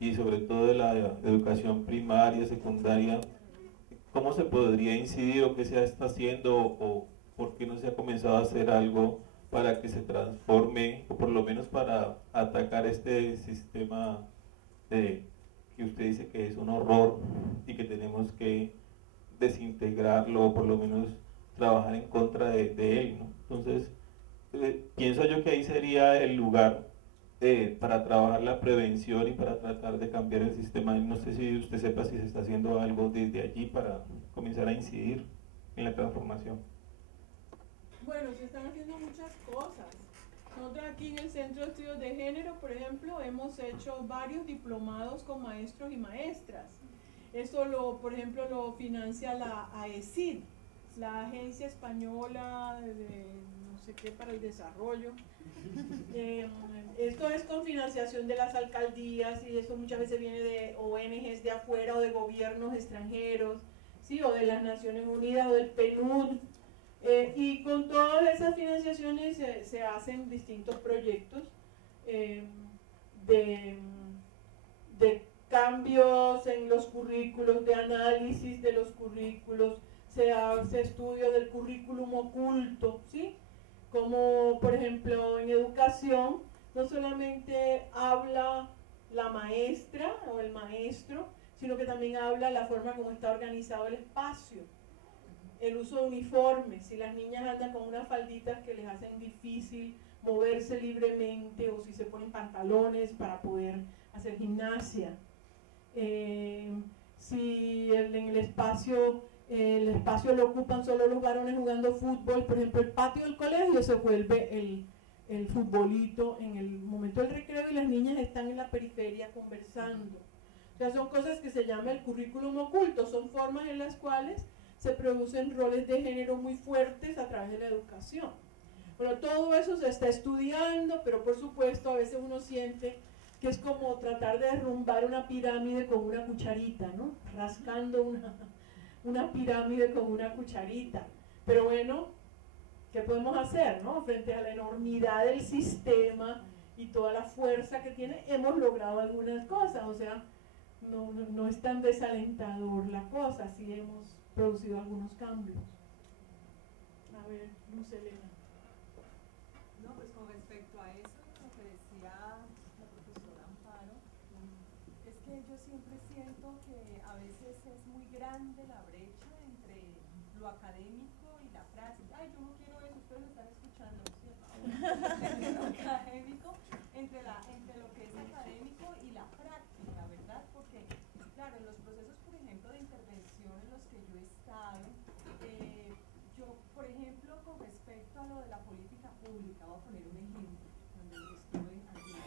y sobre todo de la educación primaria, secundaria. ¿Cómo se podría incidir o qué se está haciendo o por qué no se ha comenzado a hacer algo para que se transforme o por lo menos para atacar este sistema que usted dice que es un horror y que tenemos que desintegrarlo o por lo menos trabajar en contra de él, ¿no? Entonces, pienso yo que ahí sería el lugar para trabajar la prevención y para tratar de cambiar el sistema. No sé si usted sepa si se está haciendo algo desde allí para comenzar a incidir en la transformación. Bueno, se están haciendo muchas cosas. Nosotros aquí en el Centro de Estudios de Género, por ejemplo, hemos hecho varios diplomados con maestros y maestras. Eso, por ejemplo, lo financia la AECID, la Agencia Española de no sé qué para el Desarrollo. Esto es con financiación de las alcaldías y eso muchas veces viene de ONGs de afuera o de gobiernos extranjeros, ¿sí?, o de las Naciones Unidas o del PNUD. Y con todas esas financiaciones se hacen distintos proyectos de cambios en los currículos, de análisis de los currículos, se hace estudio del currículum oculto, ¿sí? Como por ejemplo en educación no solamente habla la maestra o el maestro, sino que también habla la forma como está organizado el espacio, el uso de uniformes, si las niñas andan con unas falditas que les hacen difícil moverse libremente, o si se ponen pantalones para poder hacer gimnasia, si en el espacio lo ocupan solo los varones jugando fútbol, por ejemplo el patio del colegio se vuelve el futbolito en el momento del recreo y las niñas están en la periferia conversando. O sea, son cosas que se llama el currículum oculto, son formas en las cuales se producen roles de género muy fuertes a través de la educación. Bueno, todo eso se está estudiando, pero por supuesto a veces uno siente que es como tratar de derrumbar una pirámide con una cucharita, ¿no? Rascando una pirámide con una cucharita. Pero bueno, ¿qué podemos hacer, no? Frente a la enormidad del sistema y toda la fuerza que tiene, hemos logrado algunas cosas, o sea, no es tan desalentador la cosa, sí hemos producido algunos cambios. A ver, Luz Elena. No, pues con respecto a eso, lo que decía la profesora Amparo, es que yo siempre siento que a veces es muy grande la brecha entre lo académico y la práctica. Ay, yo no quiero eso, ustedes me están escuchando, ¿no es cierto? Entre lo académico, entre lo que es académico y la práctica, ¿verdad? Porque, claro, en los procesos, por ejemplo, de intervención en los que yo he estado, yo, por ejemplo, con respecto a lo de la política pública, voy a poner un ejemplo, cuando yo estuve allí,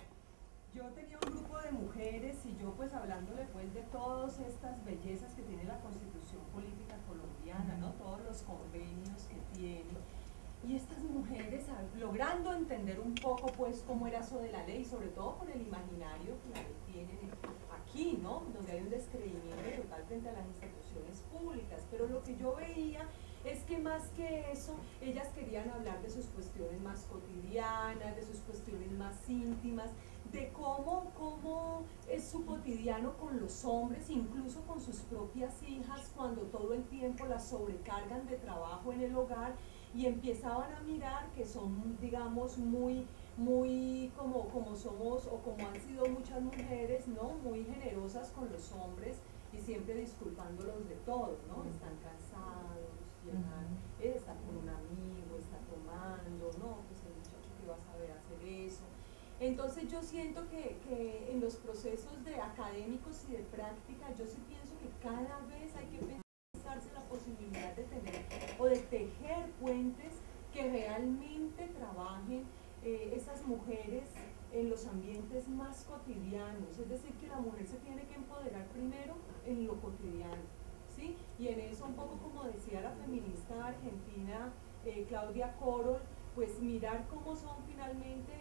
yo tenía un grupo de mujeres y yo pues hablándole pues de todas estas bellezas que tiene la Constitución Política Colombiana, ¿no? Todos los convenios que tiene, y estas mujeres logrando entender un poco pues cómo era eso de la ley, sobre todo por el imaginario que la ley tiene aquí, ¿no? Donde hay un descreimiento total frente a las instituciones públicas, pero lo que yo veía es que más que eso, ellas querían hablar de sus cuestiones más cotidianas, de sus cuestiones más íntimas, de cómo es su cotidiano con los hombres, incluso con sus propias hijas, cuando todo el tiempo las sobrecargan de trabajo en el hogar, y empezaban a mirar que son, digamos, muy como somos o como han sido muchas mujeres, ¿no? Muy generosas con los hombres y siempre disculpándolos de todo, ¿no? Están cansados, está con un amigo, está tomando, no, pues el muchacho que va a saber hacer eso. Entonces yo siento que en los procesos de académicos y de práctica, yo sí pienso que cada vez hay que pensarse la posibilidad de tener o de tejer puentes que realmente trabajen esas mujeres en los ambientes más cotidianos, es decir, que la mujer se tiene que empoderar primero en lo cotidiano, ¿sí? Y en eso, un poco como decía la feminista argentina Claudia Corol, pues mirar cómo son finalmente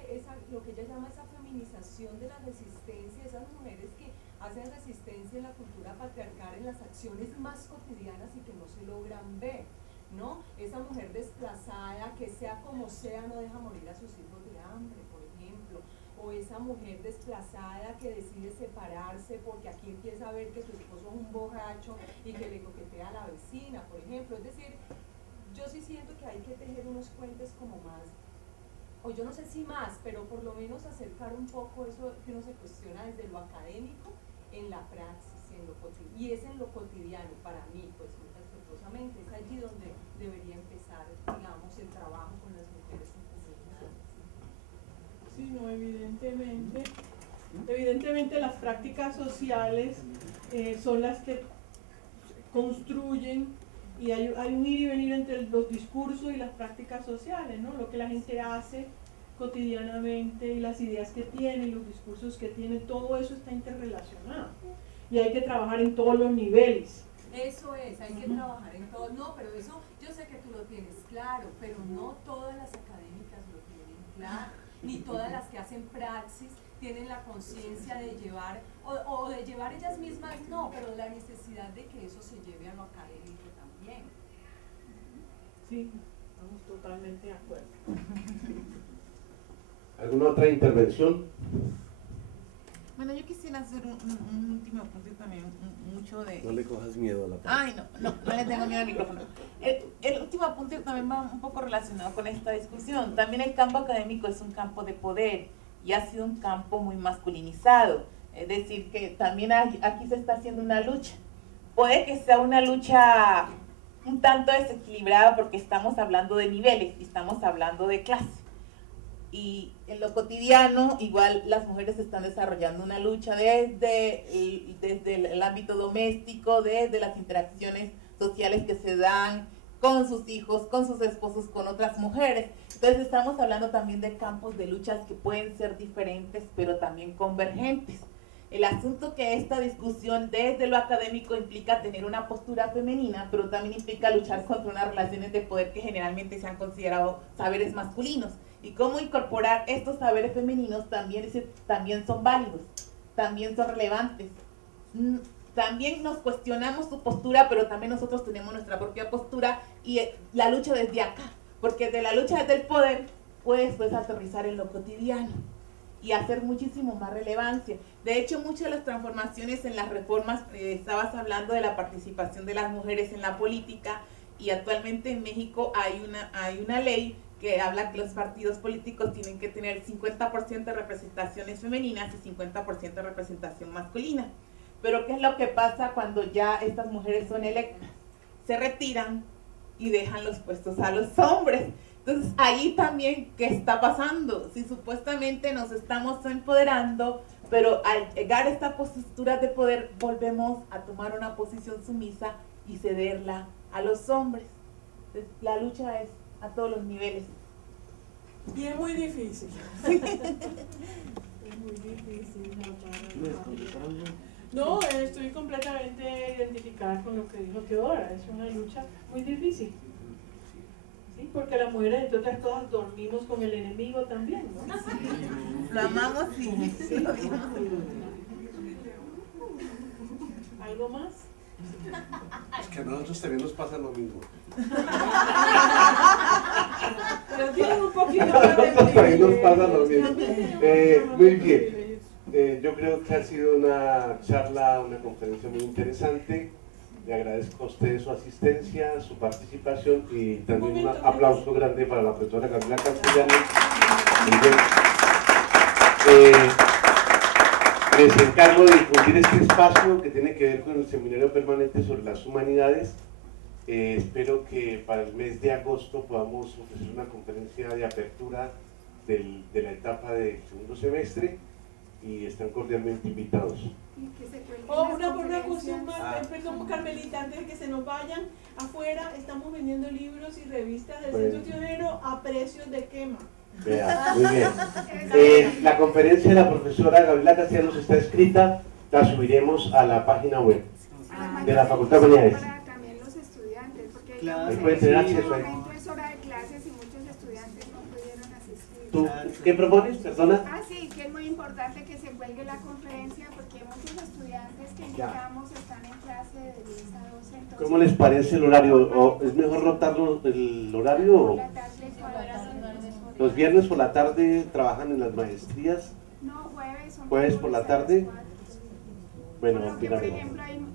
lo que ella llama esa feminización de la resistencia, esas mujeres que hacen resistencia en la cultura patriarcal en las acciones más cotidianas y que no se logran ver, ¿no? Esa mujer desplazada que sea como sea no deja morir a sus hijos de hambre, por ejemplo, o esa mujer desplazada que decide separarse porque aquí empieza a ver que su esposo es un borracho y que le coquetea a la vecina, por ejemplo. Es decir, yo sí siento que hay que tejer unos puentes como más, o yo no sé si más, pero por lo menos acercar un poco eso que uno se cuestiona desde lo académico en la praxis, y es en lo cotidiano para mí, pues muy respetuosamente, es allí donde debería empezar, digamos, el trabajo con las mujeres en comunidades. Sí, no, evidentemente las prácticas sociales son las que construyen, y hay un ir y venir entre los discursos y las prácticas sociales, ¿no? Lo que la gente hace cotidianamente y las ideas que tiene y los discursos que tiene, todo eso está interrelacionado y hay que trabajar en todos los niveles. Eso es, hay que trabajar en todo. No, pero eso yo sé que tú lo tienes claro, pero no todas las académicas lo tienen claro, ni todas las que hacen praxis tienen la conciencia de llevar, o de llevar ellas mismas, no, pero la necesidad de que eso se lleve a lo académico también. Sí, estamos totalmente de acuerdo. ¿Alguna otra intervención? Bueno, yo quisiera hacer un último punto también, mucho de... No le cojas miedo a la palabra. Ay, no le tengo miedo al micrófono. El último apunte también va un poco relacionado con esta discusión. También el campo académico es un campo de poder y ha sido un campo muy masculinizado. Es decir, que también aquí se está haciendo una lucha. Puede que sea una lucha un tanto desequilibrada porque estamos hablando de niveles y estamos hablando de clase. Y en lo cotidiano, igual las mujeres están desarrollando una lucha desde el ámbito doméstico, desde las interacciones sociales que se dan con sus hijos, con sus esposos, con otras mujeres. Entonces estamos hablando también de campos de luchas que pueden ser diferentes, pero también convergentes. El asunto que esta discusión desde lo académico implica tener una postura femenina, pero también implica luchar contra unas relaciones de poder que generalmente se han considerado saberes masculinos. Y cómo incorporar estos saberes femeninos también son válidos, también son relevantes. También nos cuestionamos su postura, pero también nosotros tenemos nuestra propia postura y la lucha desde acá, porque de la lucha desde el poder puedes aterrizar en lo cotidiano y hacer muchísimo más relevancia. De hecho, muchas de las transformaciones en las reformas, estabas hablando de la participación de las mujeres en la política, y actualmente en México hay una ley que habla que los partidos políticos tienen que tener 50% de representaciones femeninas y 50% de representación masculina. Pero ¿qué es lo que pasa cuando ya estas mujeres son electas? Se retiran y dejan los puestos a los hombres. Entonces, ahí también, ¿qué está pasando? Si supuestamente nos estamos empoderando, pero al llegar a esta postura de poder, volvemos a tomar una posición sumisa y cederla a los hombres. Entonces, la lucha es a todos los niveles. Y es muy difícil. Es muy difícil. No, estoy completamente identificada con lo que dijo Teodora. Es una lucha muy difícil. ¿Sí? Porque las mujeres, entre otras cosas, dormimos con el enemigo también, ¿no? Lo amamos y lo odiamos. ¿Algo más? Es que a nosotros también nos pasa lo mismo. Pero tienen un poquito también nos pasa lo mismo. Muy bien. Yo creo que ha sido una charla, una conferencia muy interesante. Le agradezco a ustedes su asistencia, su participación y también un aplauso grande para la profesora Gabriela Castellanos. Muy bien. Les encargo de difundir este espacio que tiene que ver con el Seminario Permanente sobre las Humanidades. Espero que para el mes de agosto podamos ofrecer una conferencia de apertura de la etapa del segundo semestre y están cordialmente invitados. Una cuestión más, perdón, Carmelita, antes de que se nos vayan, afuera estamos vendiendo libros y revistas del Centro Tionero a precios de quema. Vea, muy bien. La conferencia de la profesora Gabriela Castellanos está escrita, la subiremos a la página web de la Facultad de Humanidades. Para también los estudiantes, porque Claro, pueden tener acceso ahí. en este momento es hora de clases y muchos estudiantes no pudieron asistir. ¿Tú qué propones, perdona? Sí, que es muy importante que se cuelgue la conferencia porque muchos estudiantes que invitamos están en clase de 10 a 12. Entonces, ¿Cómo les parece el horario? ¿O ¿es mejor rotar el horario? ¿O los viernes por la tarde trabajan en las maestrías? No, jueves por la tarde. Bueno, por ejemplo, hay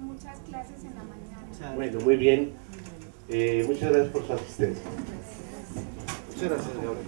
muchas clases en la mañana. Bueno, muy bien. Muchas gracias por su asistencia. Muchas gracias, Gabriela.